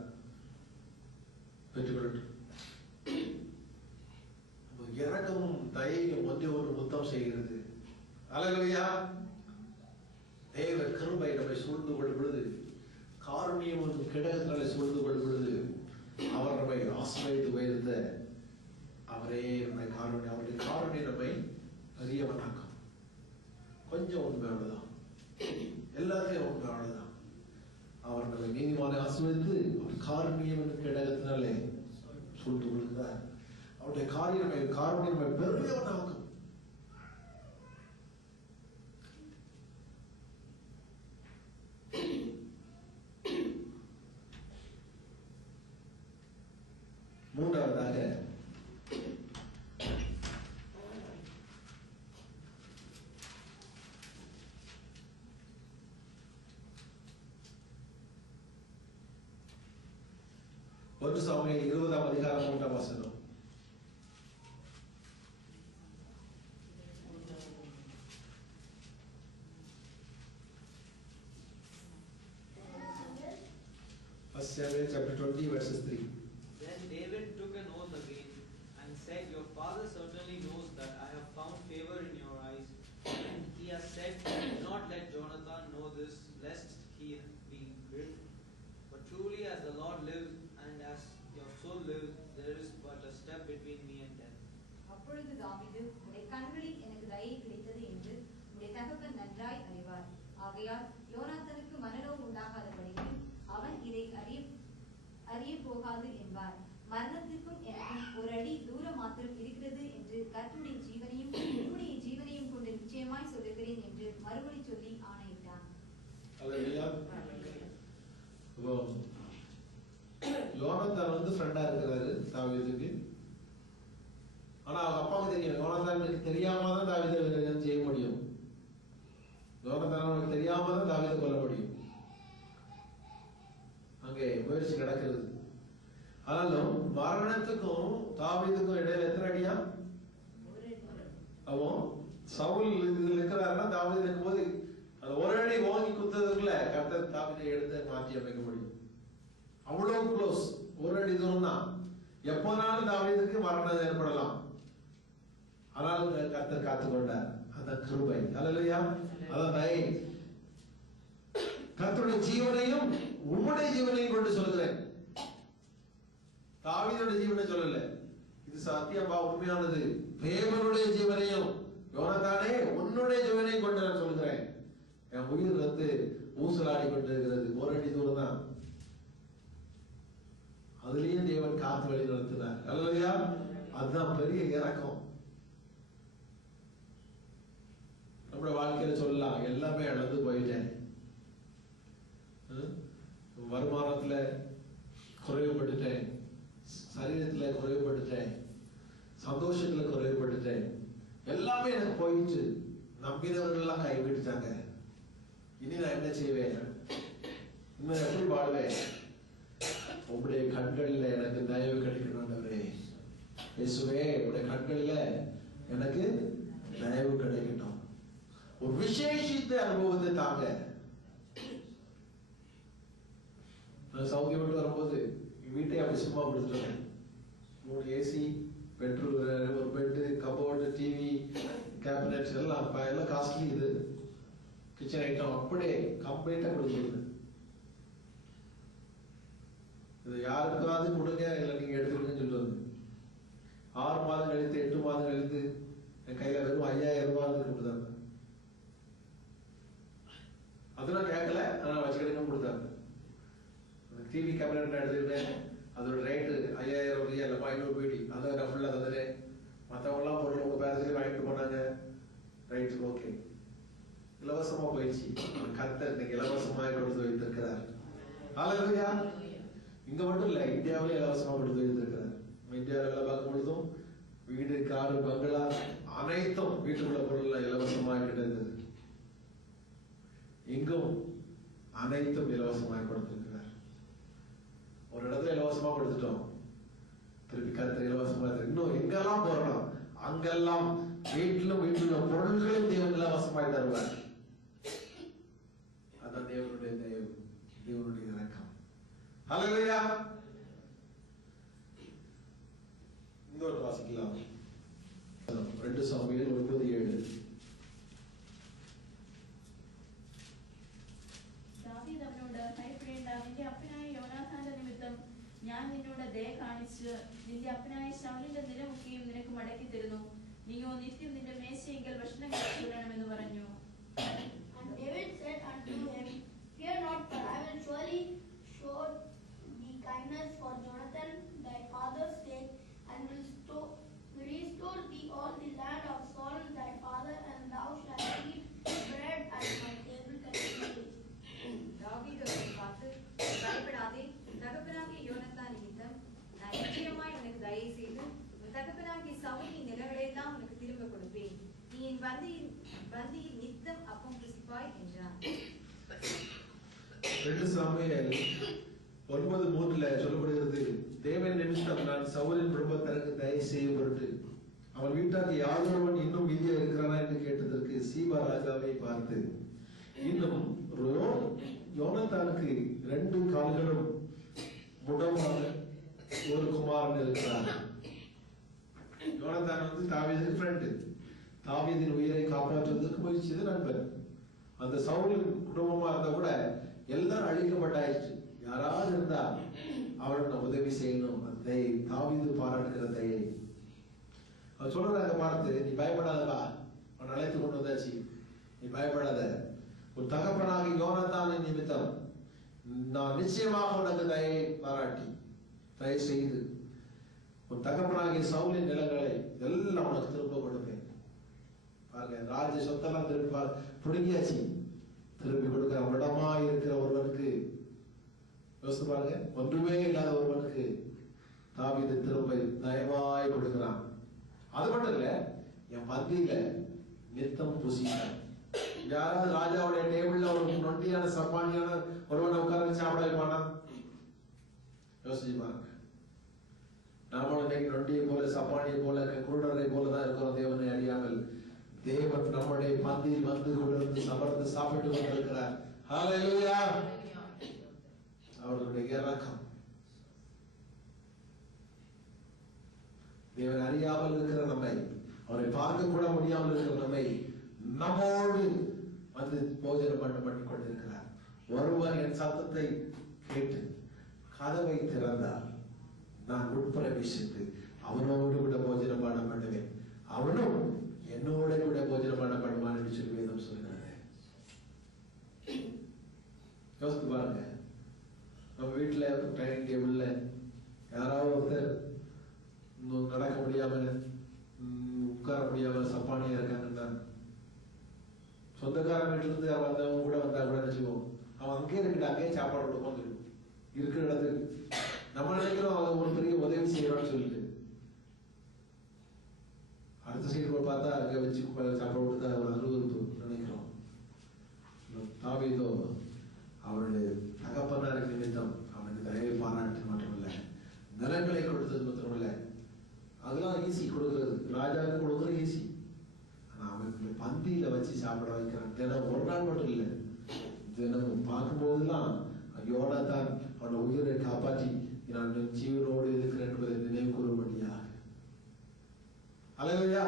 பெற்றுக்கொள்ளட்டும். இறக்கமும் தயையும் ஒன்றே ஒன்று முத்தம் செய்கிறது. ஹல்லேலூயா. தேவ கிருபை நம்மை சூழ்ந்து கொள்ளும் பொழுது, காருண்யம் ஒரு கிடகத்தினாலே சூழ்ந்து கொள்ளும் பொழுது, அவர் நம்மை ஆசிரியத்து உயர்ந்த அவரே நம்மை காருண்யம், அவருடைய காருண்யம் நம்மை அறியவனாக்கும். கொஞ்சம் உண்மையானதான், எல்லாத்தையும் உண்மையானதான். அவர் நம்மை நீதிமான ஆசிரியத்து அவர் காருண்யம் கிடகத்தினாலே சூழ்ந்து கொள்கிறார். அவருடைய காருண்யம் நம்மை பெருமையவனாக்கும். மூன்றாவதாக ஒன்று சாமுவேல் 20ஆம் அதிகாரம் 3ஆம் வசனம். First Samuel chapter 20 verses 3. Then David took an oath again and said, Your father certainly knows that I have found favor in your eyes. And he has said, Do not let Jonathan know this, lest he be grieved. But truly as யோனத்தான் வந்து ஃப்ரெண்டா இருக்கிறாரு தாவீதுக்கு. ஆனா அவங்க அப்பாவுக்கு தெரியும், யோனத்தானுக்கு தெரியாம தான் தாவீதை செய்ய முடியும். யோனத்தானுக்கு தெரியாம தான் தாவீதை கொல்ல முடியும். அங்கே முயற்சி நடக்கிறது. ஆனாலும் மரணத்துக்கும் தாவீதுக்கும் இடையில எத்தனை அடியா? அவன் சவுல் இதுல இருக்கிறாருன்னா தாவீது இருக்கும்போது அந்த ஒரு அடி ஓங்கி குத்துறதுக்குள்ள கர்த்தர் தாவீதை எடுத்து மாற்றி அமைக்க முடியும். அவ்வளவு க்ளோஸ், ஒரு அடி தூரம் தான். எப்போனாலும் தாவீதுக்கு மரணம் ஏற்படலாம். ஆனாலும் கர்த்தர் காத்துக்கொண்டார். அதான் கிருபை. அல்லேலூயா. அதான் தயை. கர்த்தருடைய ஜீவனையும் உம்முடைய ஜீவனையும் கொண்டு சொல்கிறேன். தாவீதுடைய ஜீவனை சொல்லல, இது சத்தியமா உண்மையானது. தேவனுடைய ஜீவனையும் யோனத்தானே உன்னுடைய ஜீவனையும் கொண்டு நான் சொல்கிறேன். என் உயிர் வந்து ஊசலாடி கொண்டிருக்கிறது, ஒரு அடி தூரம் தான். அதுலயும் தேவன் காத்து வழி நடத்தினார். அல்லையா? அதுதான் பெரிய இறக்கம். நம்முடைய வாழ்க்கையில சொல்லலாம், எல்லாமே இழந்து போயிட்டேன், வருமானத்துல குறைவுபட்டுட்டேன், சரீரத்துல குறைவுபட்டுட்டேன், சந்தோஷத்துல குறைவுபட்டுட்டேன், எல்லாமே எனக்கு போயிட்டு, நம்பினவர்கள் எல்லாம் கைவிட்டுட்டாங்க, இனி நான் என்ன செய்வேன், இன்னும் எப்படி வாழ்வேன்? உங்களுடைய கண்களில் எனக்கு தயவு கிடைக்கணும் ஆண்டவரே. இயேசுவே, உங்களுடைய கண்களில் எனக்கு தயவு கிடைக்கட்டும். ஒரு விசேஷித்த அனுபவத்தை தாங்க. நான் சவுதி விட்டு வரும்போது வீட்டை அப்படி சும்மா கொடுத்துட்டேன். 3 ஏசி, பெட்ரூம், ஒரு பெட்டு, கபோர்டு, டிவி, கேபினட் எல்லாம் காஸ்ட்லி. இது கிச்சன் ஐட்டம் அப்படியே கம்ப்ளீட்டா கொடுத்துருது. இது யாருக்காவது கொடுங்க, இல்லை நீங்க எடுத்துக்கணும்னு சொல்லுவாங்க. 6 மாதம் கழித்து 8 மாதம் கழித்து என் கையில வெறும் 5000 ரூபாய் கொடுத்தாங்க. அதெல்லாம் கேட்கல, ஆனா வச்சுக்கிட்டு கொடுத்தாங்க. டிவி கேபினட் எடுத்துக்கிட்டேன், அதோட ரேட்டு 5000 இல்லை 500 போயிட்டு அதை நான் ஃபுல்லாக தந்துட்டேன். மற்றவங்களாம் பொருள் உங்க பேரத்துல வாங்கிட்டு போனாங்க. ரைட், ஓகே, இலவசமா போயிடுச்சு. கர்த்தர் இன்னைக்கு இலவசமாக கொடுத்து வைத்திருக்கிறார். ஹல்லேலூயா. இங்க மட்டும் இல்ல, இந்தியாவிலே இலவசமா கொடுத்து வைத்திருக்கிறார். இந்தியாவில் பார்க்கும் பொழுதும் வீடு, காரு, பங்களா அனைத்தும் வீட்டுக்குள்ள பொருள் இலவசமாக கிடைத்தது. இங்கும் அனைத்தும் இலவசமாக கொடுத்திருக்கிறார். ஒரு இடத்துல இலவசமா கொடுத்துட்டோம், திருப்பி கர்த்தர் இலவசமா இன்னும் எங்கெல்லாம் போறோம் அங்கெல்லாம் வீட்டுல பொருள்களும் தேவன் இலவசமாய் தருவார். அதான் தேவனுடைய தயவு, தேவனுடைய இரக்கம். ஹல்லேலூயா. இன்னொரு வாசிக்கலாம். 2 சாமுவேல் 9:7. ദാവീദ് അവനോട്, ഭയപ്പെടേണ്ട, നിന്റെ അപ്പനായ യോനാഥാന്റെ നിമിത്തം ഞാൻ നിന്നോട് ദയ കാണിച്ച് നിന്റെ അപ്പനായ ശൗലിന്റെ നിലമൊക്കെയും നിനക്ക് മടക്കി തരുന്നു. നീയോ നിത്യം നിന്റെ മേശയെങ്കിൽ ഭക്ഷണം കഴിച്ചുകൊള്ളണമെന്ന് പറഞ്ഞു. And David said unto him, Fear not, for I will surely show thee kindness for Jonathan thy father's sake, and will restore thee all the land of Saul thy father, and thou shalt eat bread at my table continually. தாவீது அவரை பார்த்து, பயப்படாதே, தகப்பனாகிய யோனத்தான் நிமித்தம் நான் நிச்சயமாய் உனக்கு தயை செய்து உன் தகப்பனாகிய சவுலின் நிலங்களையெல்லாம் உனக்கு திரும்ப கொடுப்பேன். நீ என் பந்தியில் நித்தம் அப்பம் புசிப்பாய் என்றான். 2 சாமுவேல் 9:3 சொல்லப்படுகிறது, தேவன் நிமித்தம் நான் சவுலின் குடும்பத்திற்கு தயை செய்ய பொருட்டு அவன் வீட்டார் யாதொருவன் இன்னும் மீதியா இருக்கிறானா என்று கேட்டதற்கு சீபா ராஜாவை பார்த்து, இன்னும் யோனத்தானுக்கு 2 கால்களும் முடமான ஒரு குமாரன் இருக்கிறார். யோனத்தான் வந்து தாவீதுக்கு ஃப்ரெண்டு, தாவீதின் உயிரை காப்பாற்றுவதற்கு முயற்சி செய்த நண்பர். அந்த சவுலின் குடும்பமா இருந்தா கூட எல்லாரும் அழிக்கப்பட்டாயிடுச்சு. யாராவது இருந்தா அவருக்கு நம்ம உதவி செய்யணும். அந்த தாவீது பாராட்டுகிற தயை. அவர் சொல்றாங்க பார்த்து, நீ பயப்படாதப்பா, அவன் அழைத்து கொண்டு வந்தாச்சு, நீ பயப்படாத. ஒரு தகப்பனாக யோனத்தானின் நிமித்தம் நான் நிச்சயமாக உனக்கு தயை பாராட்டி தயை செய்து ஒரு தகப்பனாகிய சவுலின் நிலங்களை எல்லாம் உனக்கு திரும்ப கொடுப்பேன். பாருங்க, ராஜ சொத்தெல்லாம் திரும்பி புடுங்கியாச்சு, திரும்பி கொடுக்கிற இடமா இருக்கிற ஒருவனுக்கு யோசித்து பாருங்க, ஒன்றுமே இல்லாத ஒருவனுக்கு பந்தியில நித்தம் புசித்தார். யாராவது ராஜாவுடைய டேபிள்ல ஒரு நொண்டியான சப்பானியான ஒருவனை உட்கார சாப்பிட வைப்பானா? யோசிச்சு பாருங்க. நாமளும் இன்னைக்கு நொண்டியை போல சப்பானியை போல குருடரை போலதான் இருக்கிறோம். தேவனை அறியாமல் தேவன் நம்முடைய பந்தியில் வந்து கொண்டு சமர்ந்து சாப்பிட்டு கொண்டிருக்கிறார். ஹல்லேலூயா. அவர்களுடைய இரக்கம். தேவன் அறியாமல் இருக்கிற நம்மை, அவரை பார்க்க கூட முடியாமல் இருக்கிற நம்மை நம்மோடு வந்து போஜனம் பண்ணி கொண்டிருக்கிறார். ஒருவர் என் சத்தத்தை கேட்டு கதவை திறந்தார், நான் உட்பிரவேசித்து அவனோடு கூட போஜனம் பண்ண பண்ணுவேன், அவனும் என்னோட கூட போஜனம் பண்ண பண்ணுவான் என்று சொல்லி வேதம் சொல்கிறது. யோசித்து பாருங்க. நம்ம வீட்டுல டைனிங் டேபிள்ல யாராவது ஒருத்தர் நடக்க முடியாம உட்கார முடியாம சப்பானியா இருக்காங்கன்னா, சொந்தக்காரன் வீட்டுல இருந்து வந்தவங்க கூட வந்தா கூட நினைச்சுவோம், அவன் அங்கே இருக்கட்டும், அங்கேயே சாப்பாடு கொடுப்போம் இருக்கிற இடத்துக்கு. நம்ம நினைக்கிறோம் அவன் ஒரு பெரிய உதவி செய்யறான்னு சொல்லிட்டு, அடுத்த சைடு பார்த்தா அங்க வச்சு சாப்பாடு கொடுத்தா ஒரு அருவருப்பு நினைக்கிறோம். தாவீதோ அவனுடைய தகப்பனாருக்கு நிமித்தம் அவனுக்கு தயவை பாராட்டு மட்டுமல்ல, நிலங்களை கொடுத்தது மட்டுமல்ல, அதெல்லாம் ஈஸி கொடுக்கறது, ராஜாவுக்கு கொடுக்கறது ஈஸி. ஆனா அவனுக்கு பந்தியில வச்சு சாப்பிட வைக்கிறான். தினம் ஒரு நாள் மட்டும் இல்லை, தினம் பார்க்கும்போதெல்லாம் யோனாதான் அவனை உயிரை காப்பாற்றி நான் ஜீவனோடு இருக்கிறேன் என்பதை நினைவு கூறும்படியா. அல்லேலூயா.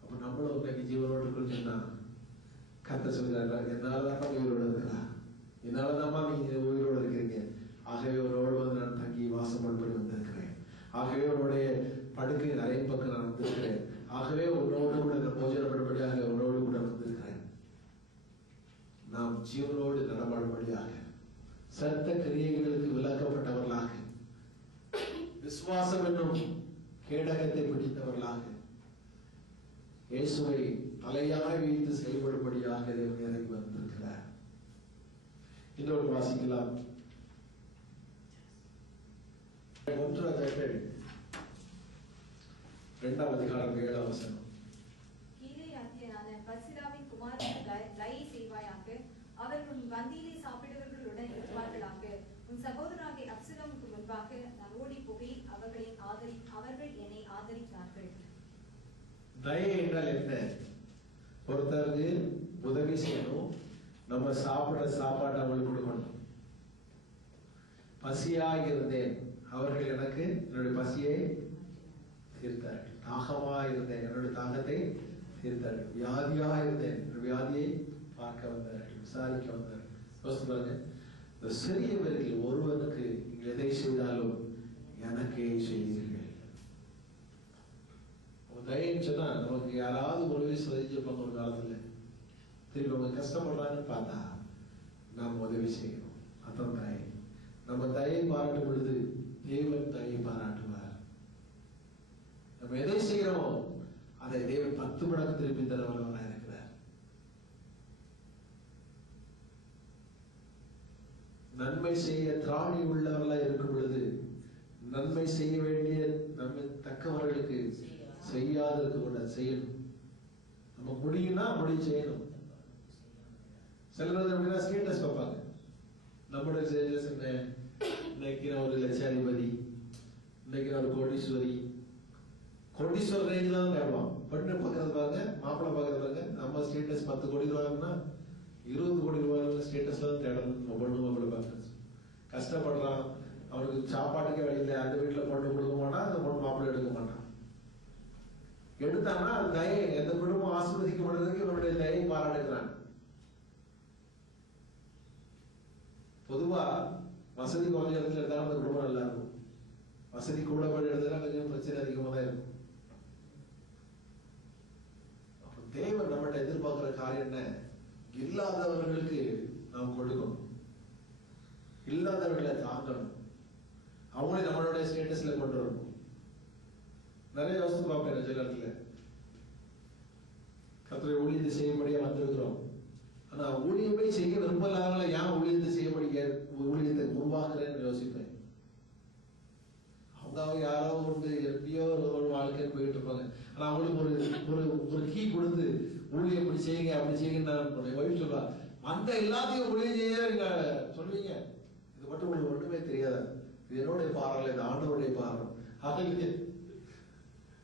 அப்ப நம்மளும் இன்னைக்கு ஜீவனோடு இருக்கணும்னா கர்த்தர் சொல்கிறார், என்னாலதான் உயிரோடு இருக்கிறா, என்னாலதான்மா நீங்க உயிரோடு இருக்கிறீங்க, ஆகவே உன்னோடு வந்து நான் தங்கி வாசம் பண்ணி வந்திருக்கிறேன், ஆகவே உன்னுடைய படுக்கை நிறைய பக்கம் நான் வந்திருக்கிறேன், ஆகவே உன்னோடு கூட நான் போஜனம் பண்ணும்படியாக உன்னோடு கூட வந்திருக்கிறேன். நாம் ஜீவனோடு நடமாடும்படியாக, சத்த கிரியைகளுக்கு விளக்கப்பட்டவர்களாக, விசுவாசம் என்னும் கேடகத்தை பிடித்தவர்களாக, இயேசுவை தலையாய் வைத்து செயல்படும்படியாக தேவன் இறங்கி வந்திருக்கிறார். இன்னொரு வாசிக்கலாம். 1 2ஆம் அதிகாரம் 7ஆம் வசனம். கீலேயாத்தியனான பர்சிலாவின் குமாரனுக்கு தயை செய்வாயாக, அவர்கள் உன் பந்தியிலே சாப்பிடுவர்களுடன் இருப்பார்களாக. உன் சகோதரனாகிய அப்சலோமுக்கு முன்பாக நான் ஓடி போய் அவர்கள் என்னை ஆதரித்தார்கள். தயை என்றால் என்ன? ஒருத்தருக்கு உதவி செய்யணும், நம்ம சாப்பிட சாப்பாடு அவங்களுக்கு கொடுக்கணும். பசியாக இருந்தேன், அவர்கள் எனக்கு என்னுடைய பசியை தீர்த்தார்கள். தாகமா இருந்தேன், என்னுடைய தாகத்தை தீர்த்தார்கள். வியாதியா இருந்தேன், வியாதியை பார்க்க வந்தார்கள், விசாரிக்க வந்தார்கள். இந்த சிறியவர்கள் ஒருவனுக்கு நீங்கள் எதை செய்தாலும் எனக்கே செய்தீர்கள். தயன்னு சொன்னா நமக்கு யாராவது உதவி செஞ்சிருப்பாங்க ஒரு காலத்துல, திருப்பி அவங்க கஷ்டப்படுறாங்கன்னு பார்த்தா நாம் உதவி செய்யணும். அதான் தயை. நம்ம தயை பாராட்டும் பொழுது தேவன் தயை பாராட்டுவார். நம்ம எதை செய்யறோமோ அதை தேவன் 10 மடங்கு திருப்பி தர வல்லவராக இருக்கிறார். நன்மை செய்ய திராணி உள்ளவர்களா இருக்கும் பொழுது நன்மை செய்ய வேண்டிய நன்மை தக்கவர்களுக்கு செய்யாததுக்கு கூட செய்யணும். நம்ம முடியும்னா முடி செய்யணும். சிலர் அப்படின்னா ஸ்டேட்டஸ் பார்ப்பாங்க. நம்முடைய ஸ்டேட்டஸ் என்ன? இன்னைக்கு நான் ஒரு லட்சாதிபதி, இன்னைக்கு நான் ஒரு கோடீஸ்வரி. கோடீஸ்வரர் ரேஞ்சில் தான் தேடுவான். பெண்ணை பார்க்கறது பாருங்க, மாப்பிள்ளை பார்க்கறது பாருங்க. நம்ம ஸ்டேட்டஸ் 10 கோடி ரூபாய்னா 20 கோடி ரூபாய் ஸ்டேட்டஸ்ல தான் தேடணும். நம்ம பொண்ணு மாப்பிள்ளை பார்க்கறது கஷ்டப்படுறான், அவனுக்கு சாப்பாட்டுக்கே வழி இல்லை, அந்த வீட்டுல பொண்ணு கொடுக்க மாட்டான், அந்த பொண்ணு மாப்பிள்ளை எடுக்க மாட்டான். எடுத்தானா அது தயை. எந்த குடும்பம் ஆசீர்வதிக்கப்படுறதுக்கு இவனுடைய தயை பாராட்டுகிறான். பொதுவா வசதி குறைஞ்ச இடத்துல எடுத்தாலும் அந்த குடும்பம் நல்லா இருக்கும். வசதி கூட எடுத்தா கொஞ்சம் பிரச்சனை அதிகமா தான் இருக்கும். அப்ப தேவன் நம்மகிட்ட எதிர்பார்க்கிற காரியம் என்ன? இல்லாதவர்களுக்கு நாம் கொடுக்கணும், இல்லாதவர்களை தாங்கணும், அவங்களே நம்மளுடைய ஸ்டேட்டஸ்ல கொண்டு வரணும். நிறைய யோசித்து பார்ப்பேன். நிஜ காலத்துல கர்த்தருடைய ஊழியத்தை செய்யும்படியா வந்திருக்கிறோம். ஆனா ஊழியமே செய்ய விரும்பலாங்கள, ஏன் ஊழியத்தை செய்யபடிய ஊழியத்தை உருவாக்குறேன்னு யோசிப்பேன். அவங்க யாரோ வந்து எப்படியோ ஒரு வாழ்க்கைன்னு போயிட்டு இருப்பாங்க. ஆனா அவங்களுக்கு ஒரு கீ கொடுத்து ஊழியம் இப்படி செய்யுங்க அப்படி செய்யுங்க ஒய்ஃப் சொல்லுவா, அந்த எல்லாத்தையும் ஊழியம் செய்ய நீங்க சொல்லுவீங்க, இது மட்டும் உங்களுக்கு ஒன்றுமே தெரியாது, இது என்னுடைய பாரம், இது ஆண்டவருடைய பாரம். ஆகவே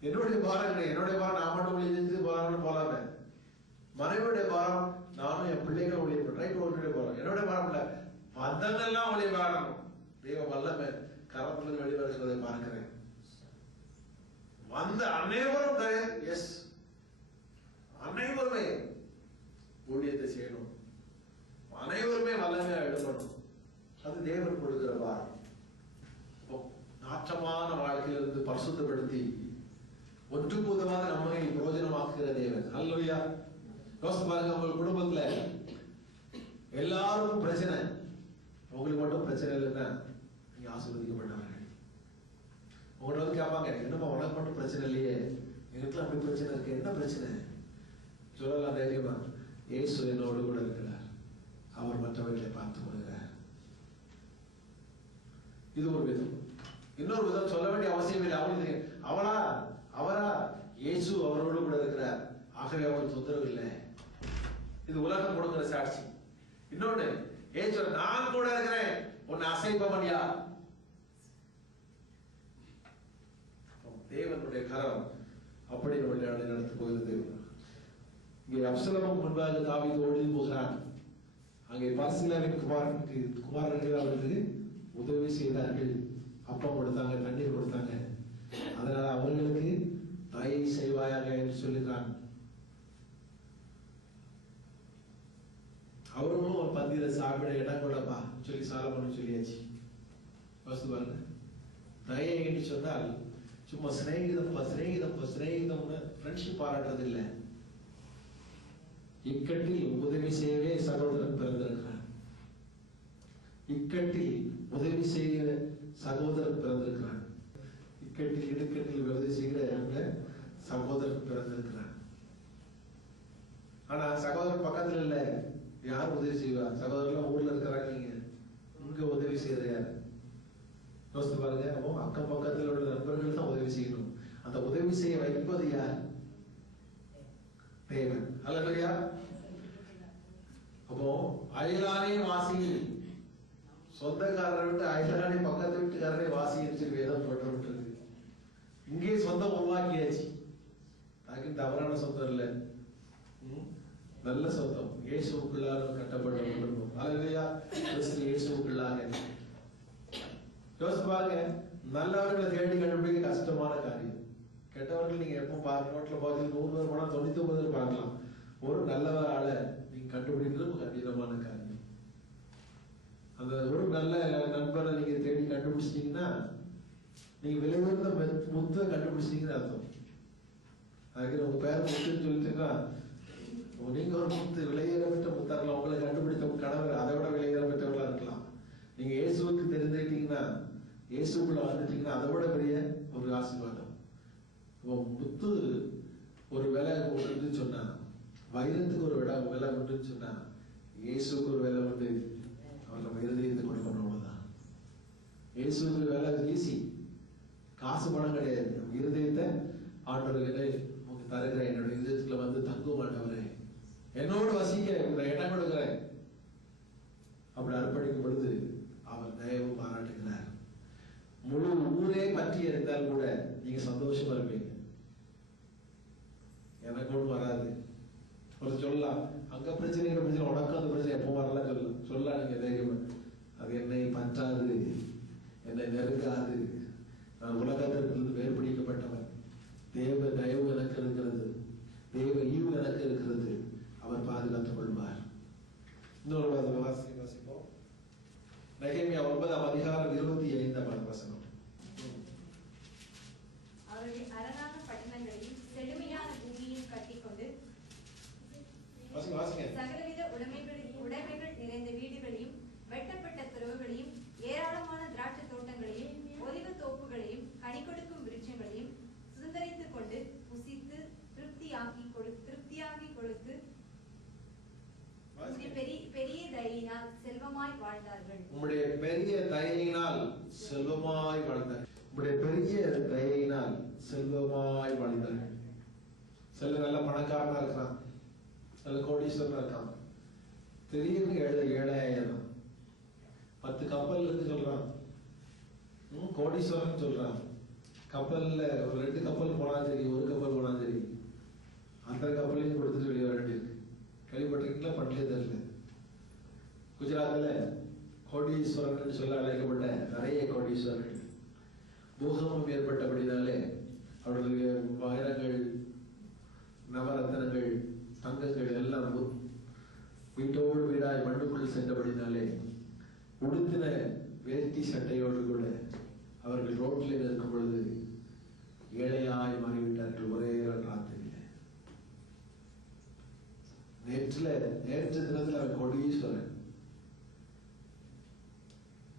என்னுடைய பாரம் என்னுடைய பாரம் நான் மட்டும் ஊழியம் செஞ்சு போறாங்கன்னு போலாமே. மனைவியுடைய பாரம் நானும் என் பிள்ளைகளும் ஊழியம் பண்றேன், பாரம் என்னுடைய பாரம் இல்ல, மத்தங்கள்லாம் ஊழியம் பாரம். தெய்வ வல்லமை கரத்துல வெளிவருகிறதை பார்க்கிறேன். வந்த அனைவரும் எஸ் அனைவருமே ஊழியத்தை செய்யணும், அனைவருமே வல்லமையா எழுதணும். அது தேவன் கொடுக்கிற பாரம். நாற்றமான வாழ்க்கையிலிருந்து பரிசுத்தப்படுத்தி ஒன்றுக்கு உதவாத நம்மை பிரயோஜனமாக்குகிற தேவன். அல்லேலூயா. யோசிச்சு பாருங்க, உங்க குடும்பத்துல எல்லாருக்கும் பிரச்சனை, உங்களுக்கு மட்டும் பிரச்சனை இல்லைன்னா நீங்க ஆசீர்வதிக்கப்பட்டவர்கள். உங்களோட வந்து கேட்பாங்க, என்னமா உனக்கு மட்டும் பிரச்சனை இல்லையே, எங்களுக்குலாம் அப்படி பிரச்சனை இருக்கு, என்ன பிரச்சனை சொல்லலாம் தைரியமா, இயேசு என்னோடு கூட இருக்கிறார், அவர் மற்றவர்களை பார்த்துக் கொள்கிறார். இது ஒரு விதம். இன்னொரு விதம் சொல்ல வேண்டிய அவசியம் இல்லை. அவளுக்கு அவரா இயேசு அவரோடு கூட இருக்கிறார், ஆகவே அவருக்கு தொந்தரவு இல்லை. இது உலகம் கொடுக்கிற சாட்சி. இன்னொன்னு, இயேசு நான் கூட இருக்கிறேன், உன்னை அசைப்பவன் யார்? தேவனுடைய கரம் அப்படி விளையாடி நடந்து போகிறது. இங்கே அப்சலோமும் முன்பாக தாவீது ஓடி போகிறான். அங்கே பர்சிலாவின் குமாரர்கள் அவருக்கு உதவி செய்தார்கள், அப்பம் கொடுத்தாங்க, தண்ணீர் கொடுத்தாங்க. அதனால அவர்களுக்கு தயை செய்வாயாக என்று சொல்லுகிறான். அவரும் ஒரு பந்தியில சாப்பிட இடம் கொள்ளப்பா சொல்லி சாலமோன் சொல்லியாச்சு. பாருங்க, தயை என்று சொன்னால் சும்மா சிநேகிதம் ஃப்ரெண்ட்ஷிப் பாராட்டுறது இல்லை. இக்கட்டில் உதவி செய்யவே சகோதரன் பிறந்திருக்கிறான். இக்கட்டில் உதவி செய்ய சகோதரன் பிறந்திருக்கிறான். இக்கட்டில் இடுக்கட்டில் உதவி செய்கிற சகோதரன் பிறந்திருக்கிறான். ஆனா சகோதரன் பக்கத்துல இல்ல, யார் உதவி செய்வா? சகோதரன் ஊர்ல இருக்கிறாங்க, நீங்க இங்க உதவி செய்யற யார்? யோசித்து பாருங்க. அப்போ அக்கம் பக்கத்தில் உள்ள நண்பர்கள் தான் உதவி செய்யணும். அந்த உதவி செய்ய வைப்பது யார்? தேவன். அல்லேலூயா. அப்போ அயலானே வாசி, சொந்தக்காரரை விட்டு அயலானே பக்கத்து வீட்டுக்காரரை வாசி என்று வேதம் போட்டு இங்கே சொந்தம் உருவாக்கியாச்சு. அதுக்கு தவறான சொந்தம் இல்லை, நல்ல சொந்தம். இயேசுவுக்குள்ளாக கட்டப்பட்ட குடும்பம். அல்லேலூயா. இயேசுவுக்குள்ளாக யோசிச்சு பாருங்க. நல்லவர்களை தேடி கண்டுபிடிக்க கஷ்டமான காரியம். கெட்டவர்கள் நீங்க எப்போ ரோட்ல பார்த்து 100 பேர் போனா 99 பேர் பார்க்கலாம். ஒரு நல்லவர் ஆளை நீங்க கண்டுபிடிக்கிறது கடினமான காரியம். அந்த ஒரு நல்ல நண்பரை நீங்க தேடி கண்டுபிடிச்சிட்டீங்கன்னா நீங்க விலை உயர்ந்த முத்தை கண்டுபிடிச்சிட்டீங்கன்னு அர்த்தம். அதுக்கு உங்க பேர் முத்துன்னு சொல்லிட்டீங்கன்னா நீங்க ஒரு முத்து விலையேறப்பட்ட முத்தா இருக்கலாம். உங்களை கண்டுபிடித்த கணவர் அதை விட விலையேறப்பட்டவர்களா இருக்கலாம். நீங்க இயேசுவுக்கு தெரிஞ்சுக்கிட்டீங்கன்னா, இயேசுக்குள்ள வந்துட்டீங்கன்னா அதை விட பெரிய ஒரு ஆசீர்வாதம். முத்து ஒரு விலை உண்டுன்னு சொன்னா, வைரத்துக்கு ஒரு விலை உண்டுன்னு சொன்னா, இயேசுக்கு ஒரு விலை உண்டு. அவர் நம்ம இருதயத்தை கொடுக்கணும். அவ்வளவுதான். இயேசுக்கு வேலை ஈஸி, காசு பணம் கிடையாது. நம்ம இருதயத்தை ஆண்டவர்களே உங்களுக்கு தருகிறேன், என்னோட இருதயத்துல வந்து தங்க மாட்டவரே, என்னோடு வசிக்க இடம் கொடுக்கிறேன். அப்படி அர்ப்பணிக்கும் பொழுது அவர் தயவு பாராட்டுகிறார். முழு ஊரே பற்றி இருந்தால் கூட நீங்க சந்தோஷமா இருப்பீங்க. எனக்கு ஒன்றும் வராது. ஒரு சொல்லலாம், அங்க பிரச்சனை உனக்கு அந்த பிரச்சனை எப்போ வரலாம் சொல்லலாம். நீங்க தைரியமா, அது என்னை பற்றாது, என்னை நெருங்காது, நான் உலகத்திலிருந்து வேறுபடிக்கப்பட்டவன். தேவ தயவு எனக்கு இருக்கிறது, தேவ ஈவு எனக்கு இருக்கிறது. அவர் பாதுகாத்துக் கொள்வார். இன்னொரு வாசிப்போம். நெகேமியா 9ஆம் அதிகாரம் 25ஆம் வசனம். அவருடைய அரணான பட்டணங்களையும் செழுமையான பூமியையும் கட்டிக்கொண்டு சகலவித உடைமைகள் நிறைந்த வீடுகளையும் வெட்டப்பட்ட துறவுகளையும் ஏராளமான திராட்சை தோட்டங்களையும் ஒலிவ தோப்புகளையும் கனி கொடுக்கும் விருட்சங்களையும் சுதந்தரித்துக் கொண்டு புசித்து திருப்தியாகி கொடுத்து பெரிய தயையினால் செல்வமாய் வாழ்ந்தார்கள். உம்முடைய பெரிய தயையினால் செல்வமாய் வாழ்ந்தார்கள். உம்முடைய பெரிய தயையினால் செல்வமாய் வாழ்ந்தார்கள். சில நல்ல பணக்காரனா இருக்கிறான், நல்ல கோடீஸ்வரனா இருக்கான், திடீர்னு ஏழையாயிரம். 10 கப்பல் இருந்து சொல்றான், கோடீஸ்வரன் சொல்றான். கப்பல்ல ஒரு 2 கப்பல் போனா சரி, 1 கப்பல் போனா சரி, அந்த கப்பலையும் கொடுத்துட்டு வெளியே வர வேண்டியிருக்கு. கேள்விப்பட்டிருக்கீங்களா? பண்ணலே தெரியல. குஜராத்ல கோடீஸ்வரன் சொல்ல அழைக்கப்பட்ட நிறைய கோடீஸ்வரர்கள் பூகம்பம் ஏற்பட்டபடினாலே அவர்களுடைய வைரங்கள், நவரத்தனங்கள், தங்கங்கள் எல்லாம் வீட்டோடு வீடாய் மண்ணுக்குள் சென்றபடினாலே உடுத்தின வேட்டி சட்டையோடு கூட அவர்கள் ரோட்டில் இருக்கும் பொழுது ஏழையாய் மாறிவிட்டார்கள் ஒரே ராத்திரியில. நேற்று தினத்தில் அவர் கோடீஸ்வரன்,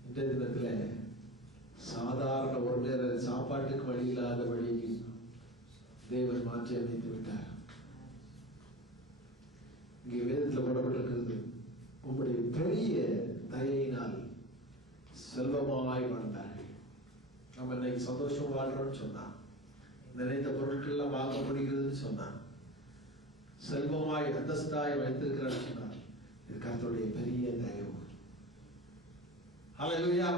இந்த தினத்துல சாதாரண ஒரு நேர சாப்பாட்டுக்கு வழி இல்லாத வழிக்கு தேவன் மாற்றி அமைத்து விட்டார். இங்கே வேதத்தில் போடப்பட்டிருக்கிறது, உங்களுடைய பெரிய தயையினால் செல்வமாய் வாழ்ந்தார்கள். நம்ம இன்னைக்கு சந்தோஷம் வாழ்றோம்னு சொன்னா, நிறைந்த பொருட்கள்லாம் வாங்க முடிகிறதுன்னு சொன்னா, செல்வமாய் அந்தஸ்தாய் வைத்திருக்கிறான்னு சொன்னார், இது கர்த்தருடைய பெரிய தயவு. ஹல்லேலூயா.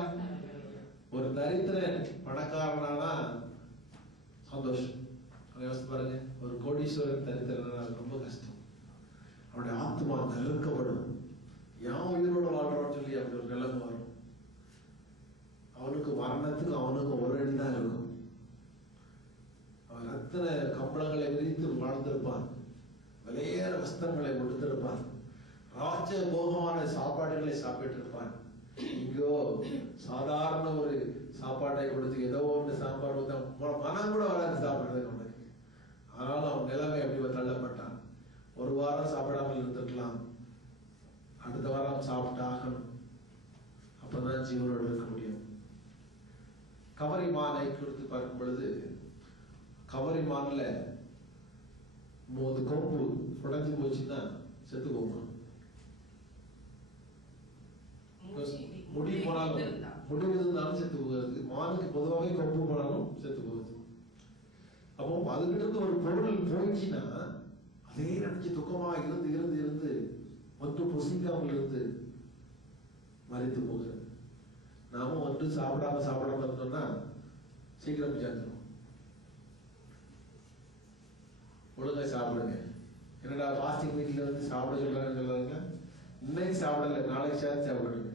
ஒரு தரித்திரன் பணக்காரனானா சந்தோஷம். யோசித்து பாருங்க, ஒரு கோடீஸ்வரன் தரித்திரனா ரொம்ப கஷ்டம். அவனுடைய ஆத்மா நெருக்கப்படும். யான் உயிரோடு வாழ்றோம்னு சொல்லி அப்படி ஒரு நிலைமை வரும். அவனுக்கு மரணத்துக்கு அவனுக்கு ஒரு அடி தான் இருக்கும். அவன் அத்தனை கம்பளங்களை விரித்து வாழ்ந்திருப்பான், விலையேற வஸ்திரங்களை கொடுத்திருப்பான், ராஜ போகமான சாப்பாடுகளை சாப்பிட்டு இருப்பான். இங்கோ சாதாரண ஒரு சாப்பாட்டை கொடுத்து ஏதோ ஒன்று சாப்பாடு மனம் கூட வராது சாப்பிடுறது அவனுக்கு. ஆனாலும் அவன் நிலைமை அப்படி தள்ளப்பட்டான். ஒரு வாரம் சாப்பிடாமல் இருந்திருக்கலாம், அடுத்த வாரம் சாப்பிட்டு ஆகணும், அப்பதான் ஜீவனோடு இருக்க முடியும். கவரி மானை கொடுத்து பார்க்கும் பொழுது, கவரி மான்ல 3 கொம்பு உடைஞ்சு போச்சுன்னா செத்து போகும். முடி போனாலும் முடி இருந்தாலும் செத்து போகுது. மானுக்கு பொதுவாகவே கொம்பு போனாலும் செத்து போகுது. அப்போ அதுகிட்ட இருந்து ஒரு பொருள் போயிடுச்சுன்னா அதே நினைச்சு துக்கமா இருந்து இருந்து இருந்து ஒன்று புசிக்காமல் இருந்து மறைத்து போகிறது. நாமும் ஒன்று சாப்பிடாம இருந்தோம்னா சீக்கிரம் சேர்ந்துடும். ஒழுங்கா சாப்பிடுங்க. என்னடா ஃபாஸ்டிங் வீட்டில் வந்து சாப்பிட சொல்றாங்க, இன்னைக்கு சாப்பிடல நாளைக்கு சேர்த்து சாப்பிடுங்க.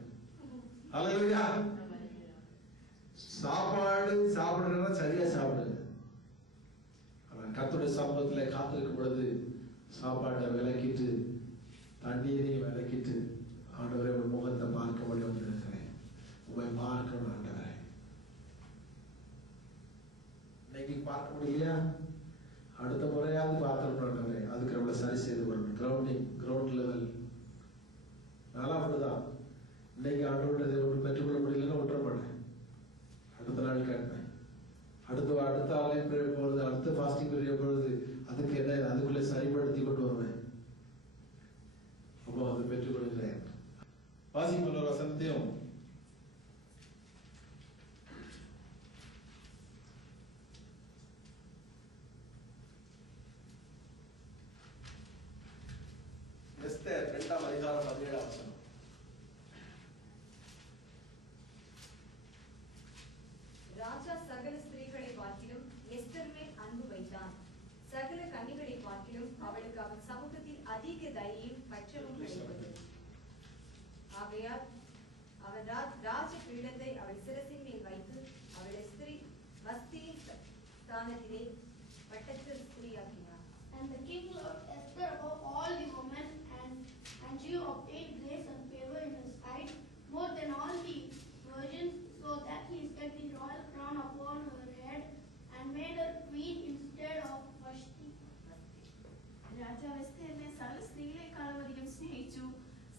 ஹல்லேலூயா. சாப்பாடு சாப்பிடுறதா சரியா சாப்பிடுங்க. கர்த்தருடைய சமூகத்துல காத்திருக்கும் பொழுது சாப்பாட்டை விளக்கிட்டு தண்ணீரையும் விளக்கிட்டு, ஆண்டவரே உன் முகத்தை பார்க்க முடியும் வந்திருக்கிறேன், உண்மை பார்க்கணும் ஆண்டவரே. இன்னைக்கு பார்க்க முடியலையா, அடுத்த முறையாவது பார்த்துருக்கணும் ஆண்டவரே. அதுக்கு நம்மளை சரி செய்து கொள்ளணும். கிரவுண்ட் லெவல் நல்லா அப்படிதான். இன்னைக்கு ஆண்டவருடைய ஒன்று பெற்றுக்கொள்ள முடியலன்னா விட்டுற மாட்டேன், அடுத்த நாள் கேட்பேன். அடுத்த ஆலயம் பொழுது, அடுத்த ஃபாஸ்டிங் பெரிய பொழுது அதுக்கு என்ன அதுக்குள்ளே சரிப்படுத்தி கொண்டு வருவேன். அப்போ அதை பெற்றுக்கொள்கிறேன். வாசிக்கும் ஒரு வசனத்தையும் எஸ்தர் 2ஆம் அதிகாரம் 17ஆம் வசனம். ராஜா சகல ஸ்திரீகளை பார்க்கிலும் எஸ்தர் மேல் அன்பு வைத்தான். சகல கன்னிகளை பார்க்கிலும் அவளுக்கு அவன் சமூகத்தில் அதிக தயையும் பற்றமும் கிடைத்தது. ஆகையால் அவன் ராஜ பீடத்தை அவள் சிரசின் மேல் வைத்து அவளை வஸ்தியின் ஸ்தானத்திலே பட்டத்து ஸ்திரீயாக்கினார். And the king loved Esther above all the women, and she obtained grace and favor in his sight more than all the virgins, so that he set the royal crown upon her head and made her queen instead of Vashti. രാജാവ് എസ്തേറിനെ സകല സ്ത്രീകളെക്കാളും അധികം സ്നേഹിച്ചു.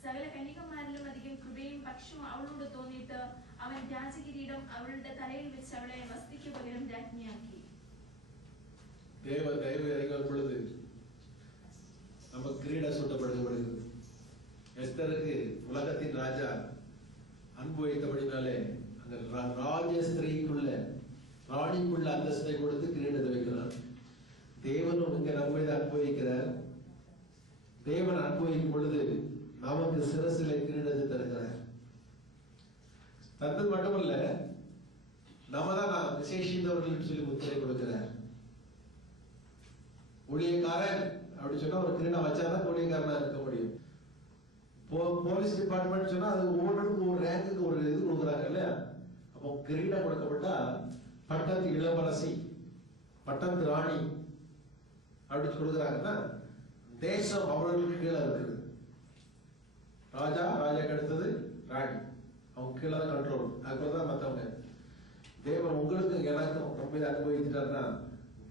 സകല കന്യകമാരിലും അധികം കൃപയും പക്ഷവും അവളോട് തോന്നിയിട്ട് അവൻ രാജകിരീടം അവളുടെ തലയിൽ വെച്ച് അവളെ വസ്തിക്ക് പകരം രാജ്ഞിയാക്കി. தேவ தயவு இறங்கும் பொழுது நம்ம கிரீட சூட்டப்படுகிறது. எஸ்தருக்கு உலகத்தின் ராஜா அன்பு வைத்தபடினாலே அந்த ராஜ ஸ்திரீக்குள்ள ராணிக்குள்ள அந்தஸ்தை கொடுத்து கிரீடத்தை வைக்கிறார். தேவனும் இங்க நம்ம மீது அனுபவிக்கிறார். தேவன் அனுபவிக்கும் பொழுது நமக்கு சிரசிலை கிரீடத்தை தருகிறார். தந்தது மட்டுமல்ல, நம்ம தான் விசேஷித்தவர்கள் சொல்லி முத்திரை கொடுக்கிறார். ஊழியக்காரன் அப்படி சொன்னா ஒரு கிரீடம் வச்சாதான் ஊழியக்காரனா இருக்க முடியும். போலீஸ் டிபார்ட்மெண்ட் சொன்னா அது ஒவ்வொன்றுக்கும் ஒரு ரேங்குக்கு ஒரு இது கொடுக்குறாங்க இல்லையா? அப்போ கிரீடம் கொடுக்கப்பட்டா பட்டத்து இளவரசி, பட்டத்து ராணி அப்படின்னு கொடுக்குறாங்கன்னா தேசம் அவர்களுக்கு கீழே இருக்குது. ராஜா, ராஜாக்கு அடுத்தது ராணி, அவங்க கீழே தான் கண்ட்ரோல். அதுக்குள்ளதான் மற்றவங்க. தேவன் உங்களுக்கு எனக்கும் ரொம்ப அனுபவித்தார்னா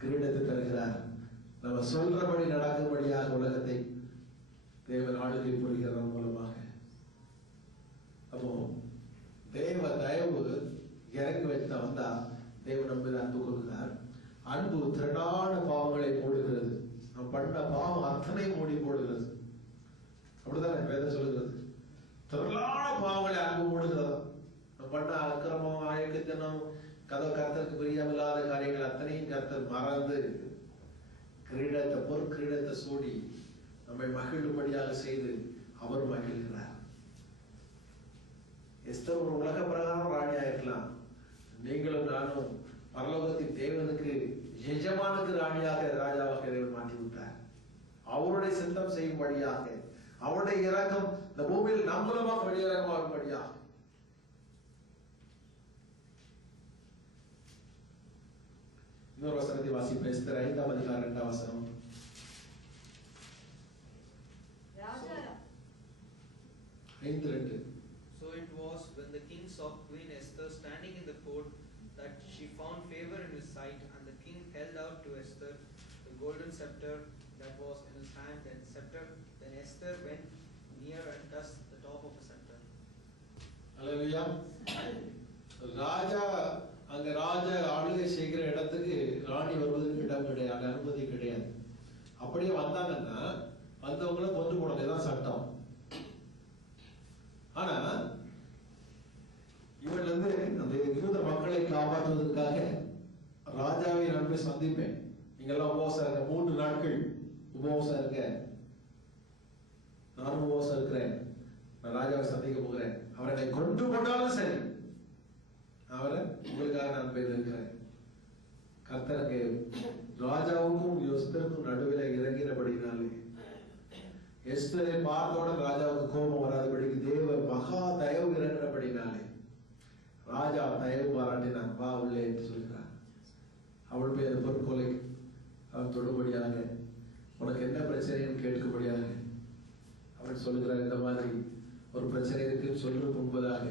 கிரீடத்தை தருகிறார். நம்ம சொல்றபடி நடக்கும்படியாக உலகத்தை தேவன் ஆளுகை புரிகிறதன் மூலமாக. அப்போ தேவ தயவு இறங்கி வச்சா வந்தா தேவன் நம்ம அன்பு கொடுக்கிறார். அன்பு திரளான பாவங்களை மூடுகிறது. நம்ம பண்ண பாவம் அத்தனை மூடி போடுகிறது. அப்படிதான் வேதம் சொல்லுகிறது. திரளான பாவங்களை அன்பு மூடுகிறதா. நம்ம பண்ண அக்கிரமம், அயக்கத்தனம், கர்த்தருக்கு பிரியமில்லாத காரியங்கள் அத்தனையும் கர்த்தர் மறந்து கிரீடத்தை, பொற்கிரீடத்தை சூடி நம்மை மகிழும்படியாக செய்து அவர் மகிழ்கிறார். எஸ்தர் ஒரு உலக பிரகாரம் ராணியா இருக்கலாம். நீங்களும் நானும் பரலோகத்தின் தேவனுக்கு, எஜமானுக்கு ராணியாக, ராஜாவாக தேவன் மாற்றி விட்டார். அவருடைய சித்தம் செய்யும்படியாக, அவருடைய இரக்கம் இந்த பூமியில் நம் மூலமாக வெளியிறங்கும்படியாக. இன்னொரு வசனத்தை வாசிப்பேன். எஸ்தர் 5ஆம் அதிகாரம் 2ஆம் வசனம். So it was when the king saw Queen Esther standing in the court that she found favor in his sight, and the king held out to Esther the golden scepter that was in his hand. Then Esther went near and touched the top of the scepter. Hallelujah. ராஜா அங்க ராஜா ஆளுகை செய்கிற இடத்துக்கு ராணி வருவதற்கு இடம் கிடையாது, அனுமதி கிடையாது. அப்படியே வந்தாங்கன்னா வந்தவங்களை கொண்டு போனதுதான் சட்டம். ஆனா இவன் அந்த யூத மக்களை காப்பாற்றுவதற்காக ராஜாவை நான் போய் சந்திப்பேன். நீங்கெல்லாம் உபவாசம் இருக்க, 3 நாட்கள் உபவாசம் இருக்க, நானும் உபவாசம் இருக்கிறேன். நான் ராஜாவை சந்திக்க போகிறேன். அவரை கொண்டு போட்டாலும் சரி, அவரை உங்களுக்காக நான் போய் இருக்கிறேன். கர்த்தருக்கு ராஜாவுக்கும் எஸ்தருக்கும் நடுவில் இறங்கினபடினாலே, எஸ்தரை பார்த்தோட ராஜாவுக்கு கோபம் வராதபடிக்கு தேவ மகா தயவு இறங்கினபடினாலே ராஜா தயவு பாராட்டினான். வா உள்ளே என்று சொல்கிறார். அவள் பேர் பொற்கொலை அவன் தொடுபடியாக, உனக்கு என்ன பிரச்சனைன்னு கேட்கும்படியாக அவன் சொல்லுகிறார். இந்த மாதிரி ஒரு பிரச்சனை இருக்குன்னு சொல்றது முன்பதாக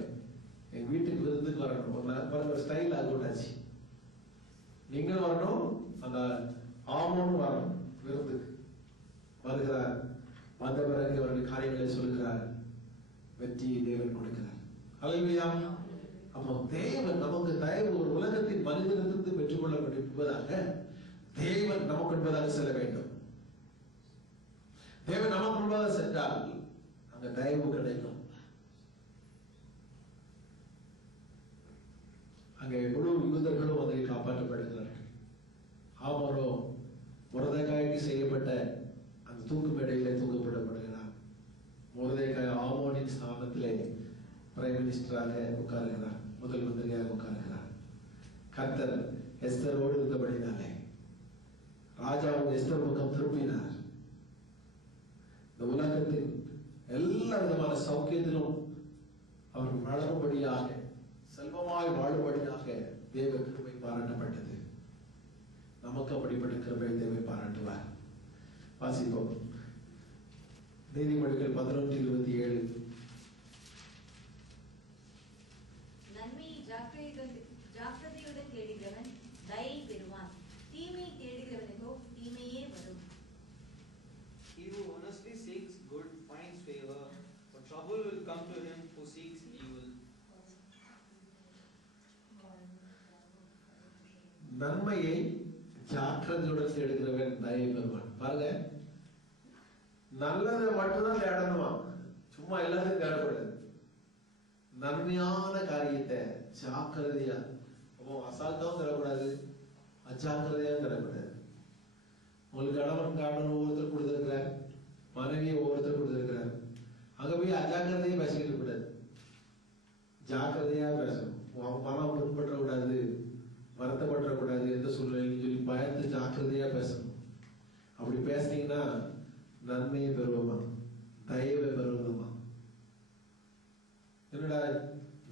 எங்க வீட்டுக்கு விருந்துக்கு வரணும். ஒரு ஸ்டைல் ஆகக்கூடாச்சு. நீங்களும் வரணும், அந்த ஆமோனும் வரணும் விருந்துக்கு. வருகிறார். வந்த பிறகு அவர்கள் காரியங்களை சொல்கிறார். வெற்றியை தேவன் கொடுக்கிறார். அல்லேலூயா. அப்போ தேவன் நமக்கு தயவு, ஒரு உலகத்தின் மனிதனிலிருந்து பெற்றுக்கொள்ள என்பதாக தேவன் நமக்கு என்பதாக செல்ல வேண்டும். தேவன் நமக்கு முன்பாக சென்றால் அங்க தயவு கிடைக்கும். அங்கே முழு யூதர்களும் அதை காப்பாற்றப்படுகிறார்கள். ஆமோனோ மொர்தெகாய்க்கு செய்யப்பட்ட அந்த தூக்கு மேடையிலே தூக்கப்படப்படுகிறார். மொர்தெகாய் ஆமோனின் ஸ்தானத்திலே பிரைம் மினிஸ்டராக உட்காருகிறார், முதல் மந்திரியாக உட்காருகிறார். கர்த்தர் எஸ்தரோடு இருந்தபடினாலே ராஜாவும் எஸ்தர் பக்கம் திரும்பினார். இந்த உலகத்தின் எல்லா விதமான சௌக்கியத்திலும் அவர் வளரும்படியாக, செல்வமாய் வாழும்படியாக தேவ கிருபை பாராட்டப்பட்டது. நமக்கு அப்படிப்பட்ட கிருபை தேவை பாராட்டுவார். வாசிப்போம். நீதிமொழிகள் 11:27. நன்மையை ஜாக்கிரதையுடன் தேடுகிறவன் தயை பெறுவான், தீமையை தேடுகிறவனுக்கோ தீமையே வரும். He who honestly seeks good finds favor, but trouble will come to him who seeks evil. நன்மையை ஜாக்கிரதையுடன் தேடுகிறவன் தயை பெறுவான். பாருங்க, நல்லது மட்டும்தான் தேடணுமா, சும்மா எல்லாத்தையும் தேடக்கூடாது. நன்மையான காரியத்தை ஜாக்கிரதையா, அசால்ட்டாவும் தரக்கூடாது, அஜாக்கிரதையாவும் தரக்கூடாது. உங்களுக்கு கணவன் ஒவ்வொருத்தர் கொடுத்திருக்கிறார், மனைவியை ஒவ்வொருத்தர் கொடுத்திருக்கிறார். அங்க போய் அஜாக்கிரதையா பேசிக்கிட்டு கூடாது, ஜாக்கிரதையா பேசணும். மனம் புண்பற்றக்கூடாது, வருத்தப்பற்றக்கூடாது, எந்த சூழ்நிலையும் சொல்லி பயந்து ஜாக்கிரதையா பேசணும். அப்படி பேசுனீங்கன்னா நன்மையை பெறுவோமா, தயவை பெறுவோமா? என்னடா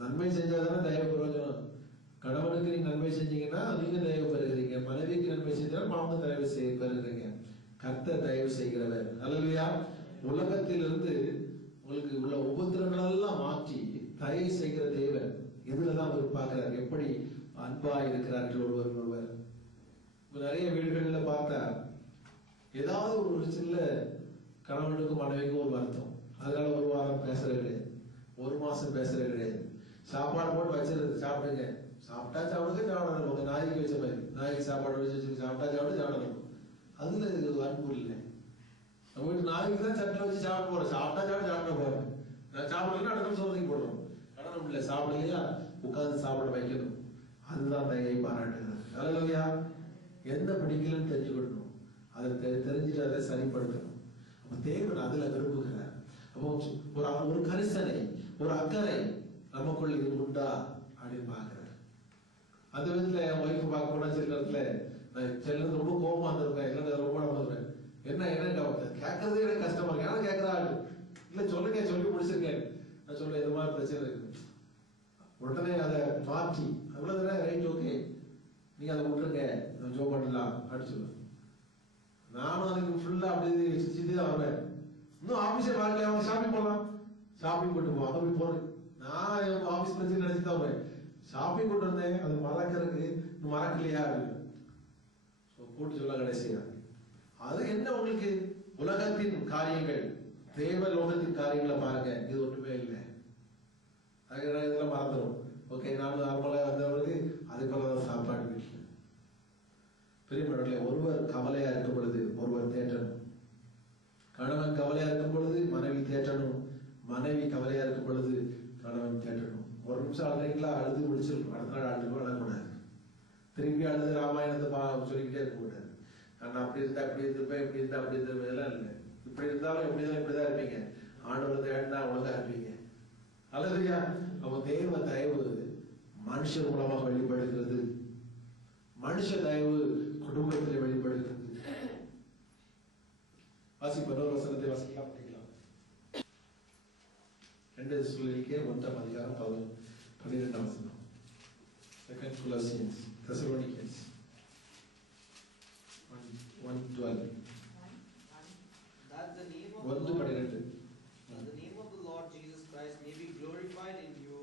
நன்மை செஞ்சாதானே தயவு பிரயோஜனம். கணவனுக்கு நீங்க நன்மை செஞ்சீங்கன்னா நீங்க தயவு பெறுகிறீங்க, மனைவிக்கு நன்மை செஞ்சாலும் அவங்க தயவு பெறுகிறீங்க. கர்த்தர் தயவு செய்கிறவர். அல்லேலூயா. உலகத்திலிருந்து உங்களுக்கு உள்ள உபத்திரங்கள் எல்லாம் மாற்றி தயவு செய்கிற தேவன் இதுலதான் அவர் பார்க்கிறார், எப்படி அன்பா இருக்கிறார்கள் ஒருவர். நிறைய வீடுகள்ல பார்த்தா ஏதாவது ஒரு சின்ன கணவனுக்கும் மனைவிக்கும் ஒரு வருத்தம், அதனால ஒரு வாரம் பேசுறது கிடையாது, ஒரு மாசம் பேசுறது கிடையாது. சாப்பாடு போட்டு வச்சிருது, சாப்பிடுங்க, சாப்பிட்டா சாப்பிடுங்க, சாப்பிடணும். நாய்க்கு வச்ச மாதிரி நாய்க்கு சாப்பாடு வச்சு சாப்பிட்டா சாப்பிடணும். அதுல அன்பு இல்லை. நம்ம வீட்டு நாய்க்கு தான் சட்டில் வச்சு சாப்பிட போறோம், சாப்பிட்டா சாப்பிட போறோம். நான் சாப்பிடலன்னா அடுத்த சோதனைக்கு போடுறோம். கடனும் இல்லை, சாப்பிடலையா உட்கார்ந்து சாப்பிட வைக்கணும். அதுதான் தயவை பாராட்டுகிறது. அல்லேலூயா. எந்த பிடிக்கலன்னு தெரிஞ்சுக்கணும், அதை தெரிஞ்சுட்டு அதை சரிப்படுத்தணும். அப்ப தேவன் அதுல விரும்புகிறார். அப்போ ஒரு கரிசனை, ஒரு அக்கறை நமக்குள்ள இது உண்டா அப்படின்னு பாக்குறாரு. அந்த விதத்துல என் ஒய்ஃப் பார்க்க போனா சில நேரத்துல நான் செல்ல ரொம்ப கோபமா இருந்திருப்பேன், இல்ல ரொம்ப நடந்திருப்பேன். என்ன கேட்கறதே எனக்கு கஷ்டமா இருக்கு. யாரும் கேட்கறா இல்ல, சொல்லுங்க, சொல்லி முடிச்சிருக்கேன். நான் சொல்ல இது மாதிரி பிரச்சனை இருக்கு, உடனே அதை மாற்றி அவ்வளவுதானே, ரைட், ஓகே, நீங்க அதை விட்டுருங்க, நான் ஜோ பண்ணலாம் அப்படின்னு சொல்லுவேன். நானும் அதுக்கு ஃபுல்லா அப்படி சுத்திட்டு தான் வருவேன். இன்னும் ஆபீஸே வரல, அவங்க ஷாப்பிங் போகலாம், ஷாப்பிங் கூட்டு போவோம். அங்க போய் போறேன், நான் என் ஆபீஸ் பிரச்சனை நினைச்சு தான் வருவேன். ஷாப்பிங் கூட்டு வந்தேன், அது மறக்கிறதுக்கு மறக்கலையா அப்படின்னு கூட்டு சொல்ல கடைசியா. அது என்ன உங்களுக்கு உலகத்தின் காரியங்கள், தேவ லோகத்தின் காரியங்களை பாருங்க, இது ஒன்றுமே இல்லை. அதுக்கு இதெல்லாம் மறந்துடும். ஓகே, நானும் நார்மலா வந்தவருக்கு அது போலதான் சாப்பாடு வீட்டில். பெரியமர்களே, ஒருவர் கவலையா இருக்கும் பொழுது ஒருவர் தேற்றணும். கணவன் கவலையா இருக்கும் பொழுது மனைவி தேற்றணும், மனைவி கவலையா இருக்கும் பொழுது கணவன் தேற்றணும். ஒரு நிமிஷம் அழுறீங்களா, அழுது முடிச்சிருக்கும், அடுத்த நாள் அழுது அழக்கூடாது. திரும்பி அழுது ராமாயணத்தை சொல்லிக்கிட்டே இருக்க கூடாது. நான் அப்படி இருந்தா அப்படி இருந்திருப்பேன், இப்படி இருந்தா அப்படி இருந்திருப்பேன், எல்லாம் இல்லை. இப்படி இருந்தாலும் இப்படிதான் இருப்பீங்க, ஆண்டவர் தேடினா ஒழுங்கா இருப்பீங்க. அல்லேலூயா. அப்ப தேவ தயவு மனுஷர் மூலமாக வெளிப்படுகிறது, மனுஷ தயவு குடும்பத்தில் வெளிப்படுகிறது. வாசிப்போம், வசனத்தை வாசிக்கலாம். 2 தெசலோனிக்கேயர் 1:12 வசனம். 2 Colossians, Thessalonians 1:12. That the name of 1:12. That the name of the Lord Jesus Christ may be glorified in you,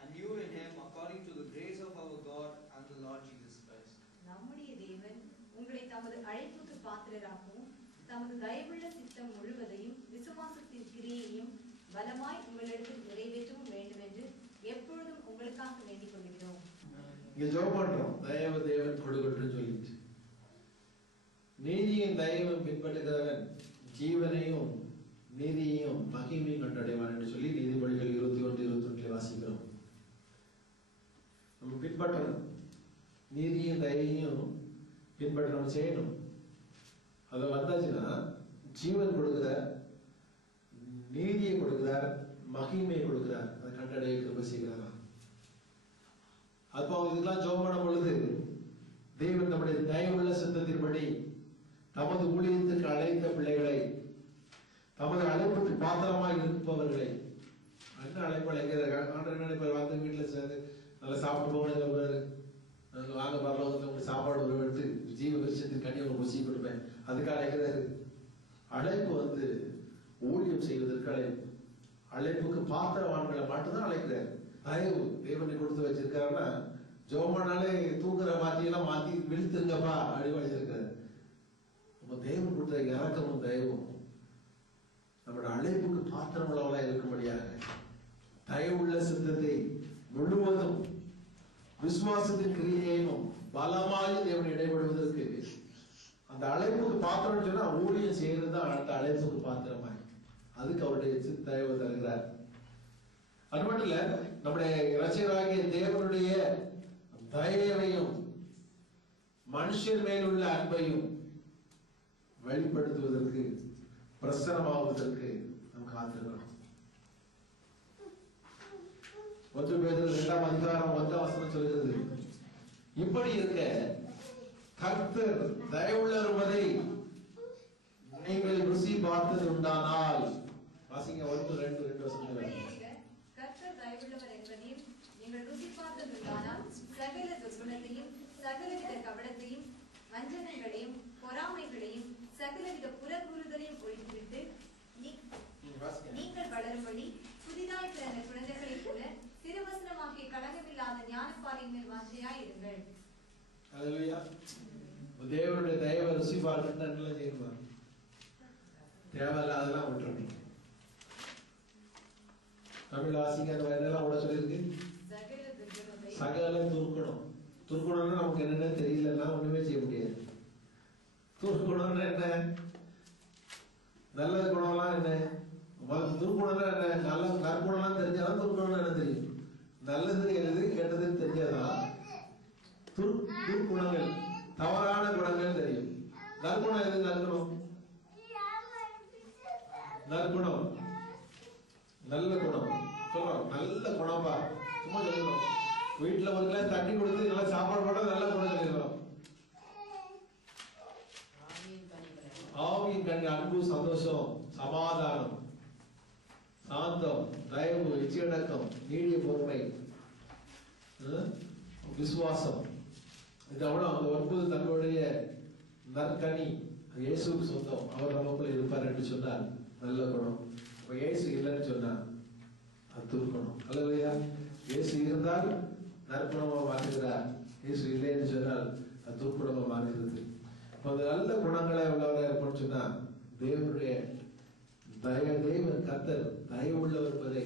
and you in Him, according to the grace of our God and the Lord Jesus Christ. நம்முடைய தேவன் உங்களை தமது அழைப்புக்கு பாத்திரராகவும் தமது தயவுள்ள சித்தம் முழுவதையும் விசுவாசத்தின் கிரியையும் பலமாய் உங்களிடத்தில் நிறைவேற்றவும் வேண்டும் என்று எப்பொழுதும் உங்களுக்காக வேண்டிக் கொள்கிறோம். இங்க ஜெபம் பண்றோம், தயவு தேவன் கொடுக்கட்டும் சொல்லிட்டு. நீதியின் தயவும் பின்பற்றுகிறவன் ஜீவனையும் நீதியையும் மகிமையும் கண்டடைவான் என்று சொல்லி நீதிமொழிகள் 21:21 வாசிக்கிறோம். நம்ம பின்பற்றணும், நீதியும் தயையும் பின்பற்றணும், செய்யணும். அது வந்தாச்சுன்னா ஜீவன் கொடுக்கிறார், நீதியை கொடுக்கிறார், மகிமையை கொடுக்கிறார். அதை கண்டடைய கிருபை செய்கிறாரா? அப்போ இதெல்லாம் ஜெபம் பண்ணும் பொழுது தேவன் நம்முடைய தயவுள்ள சித்தத்தின்படி தமது ஊழியத்துக்கு அழைத்த பிள்ளைகளை, தமது அழைப்புக்கு பாத்திரமாக இருப்பவர்களை, என்ன அழைப்பு அழைக்கிறார்கள்? ஆண்டவர் நினைப்பார், வந்து வீட்டுல சேர்ந்து நல்லா சாப்பிட்டு போகணும், வாங்க பரலோகத்துல உங்களுக்கு சாப்பாடு உருவெடுத்து ஜீவ விருட்சத்தின் கனி உங்களுக்கு ருசி கொடுப்பேன், அதுக்கு அழைக்கிறாரு. அழைப்பு வந்து ஊழியம் செய்வதற்கு அழைப்பு, அழைப்புக்கு பாத்திரவான்களை மட்டும்தான் அழைக்கிறார். தயவு தேவனை கொடுத்து வச்சிருக்காருன்னா ஜோமானாலே தூக்குற மாத்தியெல்லாம் மாத்தி விழுத்துங்கப்பா அப்படி வச்சிருக்காரு. நம்ம தேவன் கொடுத்த இறக்கமும் தயவும் நம்மளோட அழைப்புக்கு பாத்திரமுள்ளவளா இருக்கும்படியாக தயவுள்ள சித்தத்தை முழுவதும் விசுவாசத்தின் கிரியையும் பலமாய் தேவன் இடைபடுவதற்கு அந்த அழைப்புக்கு பாத்திரம் சொன்னா ஊழியம் செய்யறதுதான் அந்த அழைப்புக்கு பாத்திரமாய், அதுக்கு அவருடைய தயவு தருகிறார். அது மட்டும் இல்ல, நம்முடைய இரட்சகராகிய தேவனுடைய தயவையும் மனுஷர் மேலுள்ள அன்பையும் வெளிப்படுத்துவதற்கு பிரசனமாவதற்கு நாம் காத்திருக்கணும். 1 பேதுரு 2ஆம் அதிகாரம் 1ஆம் வசனம் சொல்கிறது, இப்படி இருக்க கர்த்தர் தயவுள்ளவர் என்பதை நீங்கள் ருசி பார்த்தது உண்டானால், வாசிங்க 1-2 வசனங்கள். கர்த்தர் தயவுள்ளவர் என்பதையும் நீங்கள் ருசி பார்த்தது உண்டானால் சகல துர்குணத்தையும் சகலவித கபடத்தையும் வஞ்சகங்களையும் பொறாமைகளையும் சகலவித புறக்கூறுதலையும் ஒழித்துவிட்டு நீங்கள் வளரும்படி புதிதாய் பிறந்த குழந்தைகளைப் போல திருவசனமாகிய களங்கமில்லாத ஞானப்பாறையின் மேல் வாஞ்சையாய் இருங்கள். அல்லேலூயா. தேவனுடைய தயவை ருசி பார்க்கணும்னா என்ன செய்யணுமா? தேவையில்லாதெல்லாம் விட்டுறணும். தமிழ் வாசிங்க அந்த என்னெல்லாம் கூட சொல்லியிருக்கு, சகல துர்க்குணம். துர்க்குணம்னா நமக்கு என்னென்ன தெரியலன்னா ஒண்ணுமே செய்ய முடியாது. துர்க்குணம்னா என்ன? நல்ல குணம்லாம் என்ன? துர்க்குணம்னா என்ன? நல்ல நற்குணம்லாம் தெரிஞ்சாதான் துர்க்குணம்னா என்ன தெரியும். நல்லது எது கெட்டது தெரிஞ்சாதான் துர்க்குணங்கள் தவறான குணங்கள் தெரியும். நற்குணம் எது? நற்குணம் நற்குணம் நல்ல குணம் சொல்றோம். நல்ல குணம்பா சும்மா சொல்லணும். வீட்டுல ஒரு கிளாஸ் தண்ணி கொடுத்து நல்லா சாப்பாடு போட நல்ல குணம் சொல்லிடுறோம். ஆவியின் கனி அன்பு, சந்தோஷம், சமாதானம், சாந்தம், தயவு, இச்சையடக்கம், நீடிய பொறுமை, விசுவாசம், இதெல்லாம் அந்த 9 தன்னுடைய நற்கனி இயேசுக்கு சொந்தம். அவர் நமக்குள்ள இருப்பார் என்று சொன்னார். நல்ல குணம். இப்ப இயேசு இல்லைன்னு சொன்னா அது துர்க்குணம். அல்லையா? இயேசு இருந்தால் நற்குணமா மாற்றுகிறார். இயேசு இல்லைன்னு சொன்னால் அது துர்க்குணமா மாறுகிறது. இப்ப அந்த நல்ல குணங்களை உள்ளவராக இருப்போம்னு சொன்னா தேவனுடைய தேவன் கர்த்தர் தயவு உள்ளவர் என்பதை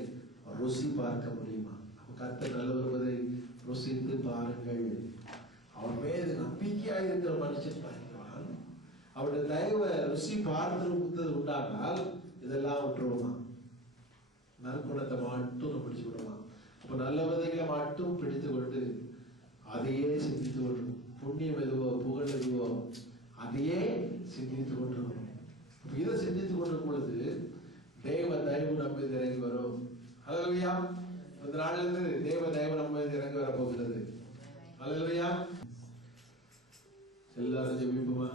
ருசி பார்க்க முடியுமா? கர்த்தர் நல்லவர் என்பதை ருசித்து பாருங்கள். அவர் மீது நம்பிக்கையாக இருக்கிற மனுஷன் பாருங்கள், அவருடைய தயவை ருசி பார்த்து உண்டானால் இதெல்லாம் விட்டுருவோமா? நற்குணத்தை மட்டும் பிடிச்சு விடுமா? அப்ப நல்ல விதைகளை மட்டும் பிடித்து கொண்டு அதையே சிந்தித்து கொண்டு, புண்ணியம் எதுவோ புகழ் எதுவோ அதையே சிந்தித்துக் கொண்டிருக்கணும். இதை சிந்தித்துக் கொண்டிருக்கும் பொழுது தேவ தயவு நம்ம மீது இறங்கி வரும். அல்லேலூயா. இந்த நாளிலிருந்து தேவ தயவு நம்ம மீது இறங்கி வர போகிறது. அல்லேலூயா. எல்லாரும் ஜெபிப்போமா?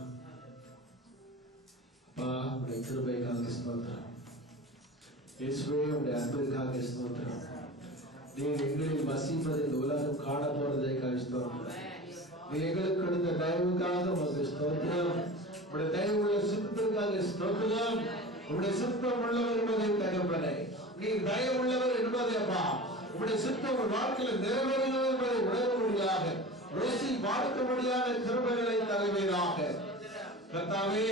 அப்பா, உடைய கிருபைக்காக ஸ்தோத்திரம். இயேசுவே, உடைய அன்பிற்காக ஸ்தோத்திரம். நீர் எங்களில் வசிப்பதை இந்த உலகம் காண போறதைக்காக ஸ்தோத்திரம். நீ எங்களுக்கு கொடுத்த தயவுக்காக உமக்கு ஸ்தோத்திரம். உடைய தயவுள்ள சித்தத்திற்காக ஸ்தோத்திரம். உடைய சித்தம் உள்ளவர் என்பதை தகப்பனே, நீ தயவு உள்ளவர் என்பதை அப்பா உடைய சித்தம் ஒரு வாழ்க்கையில் நிறைவேறுகிறது என்பதை உணரும்படியாக ருசி பார்க்கும்படியான கிருபைகளை தருவீராக. கர்த்தாவே,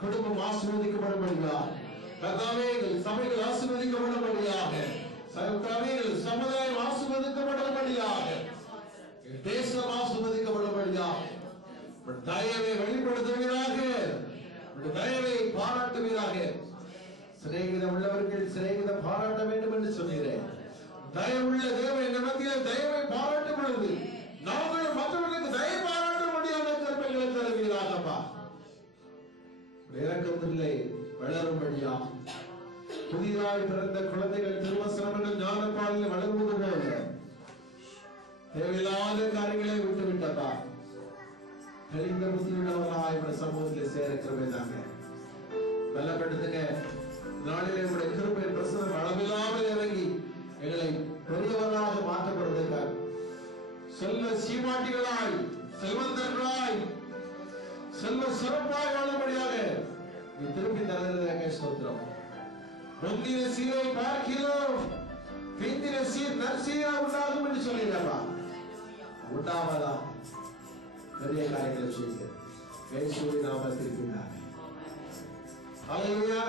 குடும்பம் ஆசீர்வதிக்கப்படும்படியாக, கர்த்தாவே சபைகள் ஆசீர்வதிக்கப்படும்படியாக, கர்த்தாவே சமுதாயம் ஆசீர்வதிக்கப்படும்படியாக, தேசம் ஆசீர்வதிக்கப்படும்படியாக தயவை வெளிப்படுத்துவீராக, தயவை பாராட்டுவீராக. சிநேகிதம் உள்ளவர்கள் சிநேகிதம் பாராட்ட வேண்டும் என்று சொன்னீரேன். தயவுள்ள தேவன் எங்கள் மத்தியில் தயவை பாராட்டும் பொழுது நாங்கள் மற்றவர்களுக்கு தயவு பாராட்ட முடியாத கருமைகளை தருவீராகப்பா. இறக்கத்திலே வளரும்படியா புதிதாய் பிறந்த குழந்தைகள் திருவசனங்கள் ஞானப்பாலில் வளர்வது போல தேவையில்லாத காரியங்களை விட்டுவிட்டப்பா. தெளிந்த புத்தியுள்ளவர்களாய் உடைய சமூகத்தில் சேர கிருபைதாங்க. பலப்படுத்துங்க. நாளிலே உடைய கிருபை பிரசனம் அளவில்லாமல் இறங்கி எங்களை பெரியவர்களாக மாற்றப்படுவதற்காக, செல்வ சீமாட்டிகளாய், செல்வந்தர்களாய், செல்வ சிறப்பாய் வாழும்படியாக நீ திருப்பி தருவதற்காக ஸ்தோத்திரம். முந்தின சீரை பார்க்கிறோம், பிந்தின சீர் நற்சீரா உண்டாகும் என்று சொல்லிடப்பா. உண்டாவதா பெரிய காரியங்களை செய்து இயேசுவின் நாமத்தில் பின்னாடி. ஹல்லேலூயா.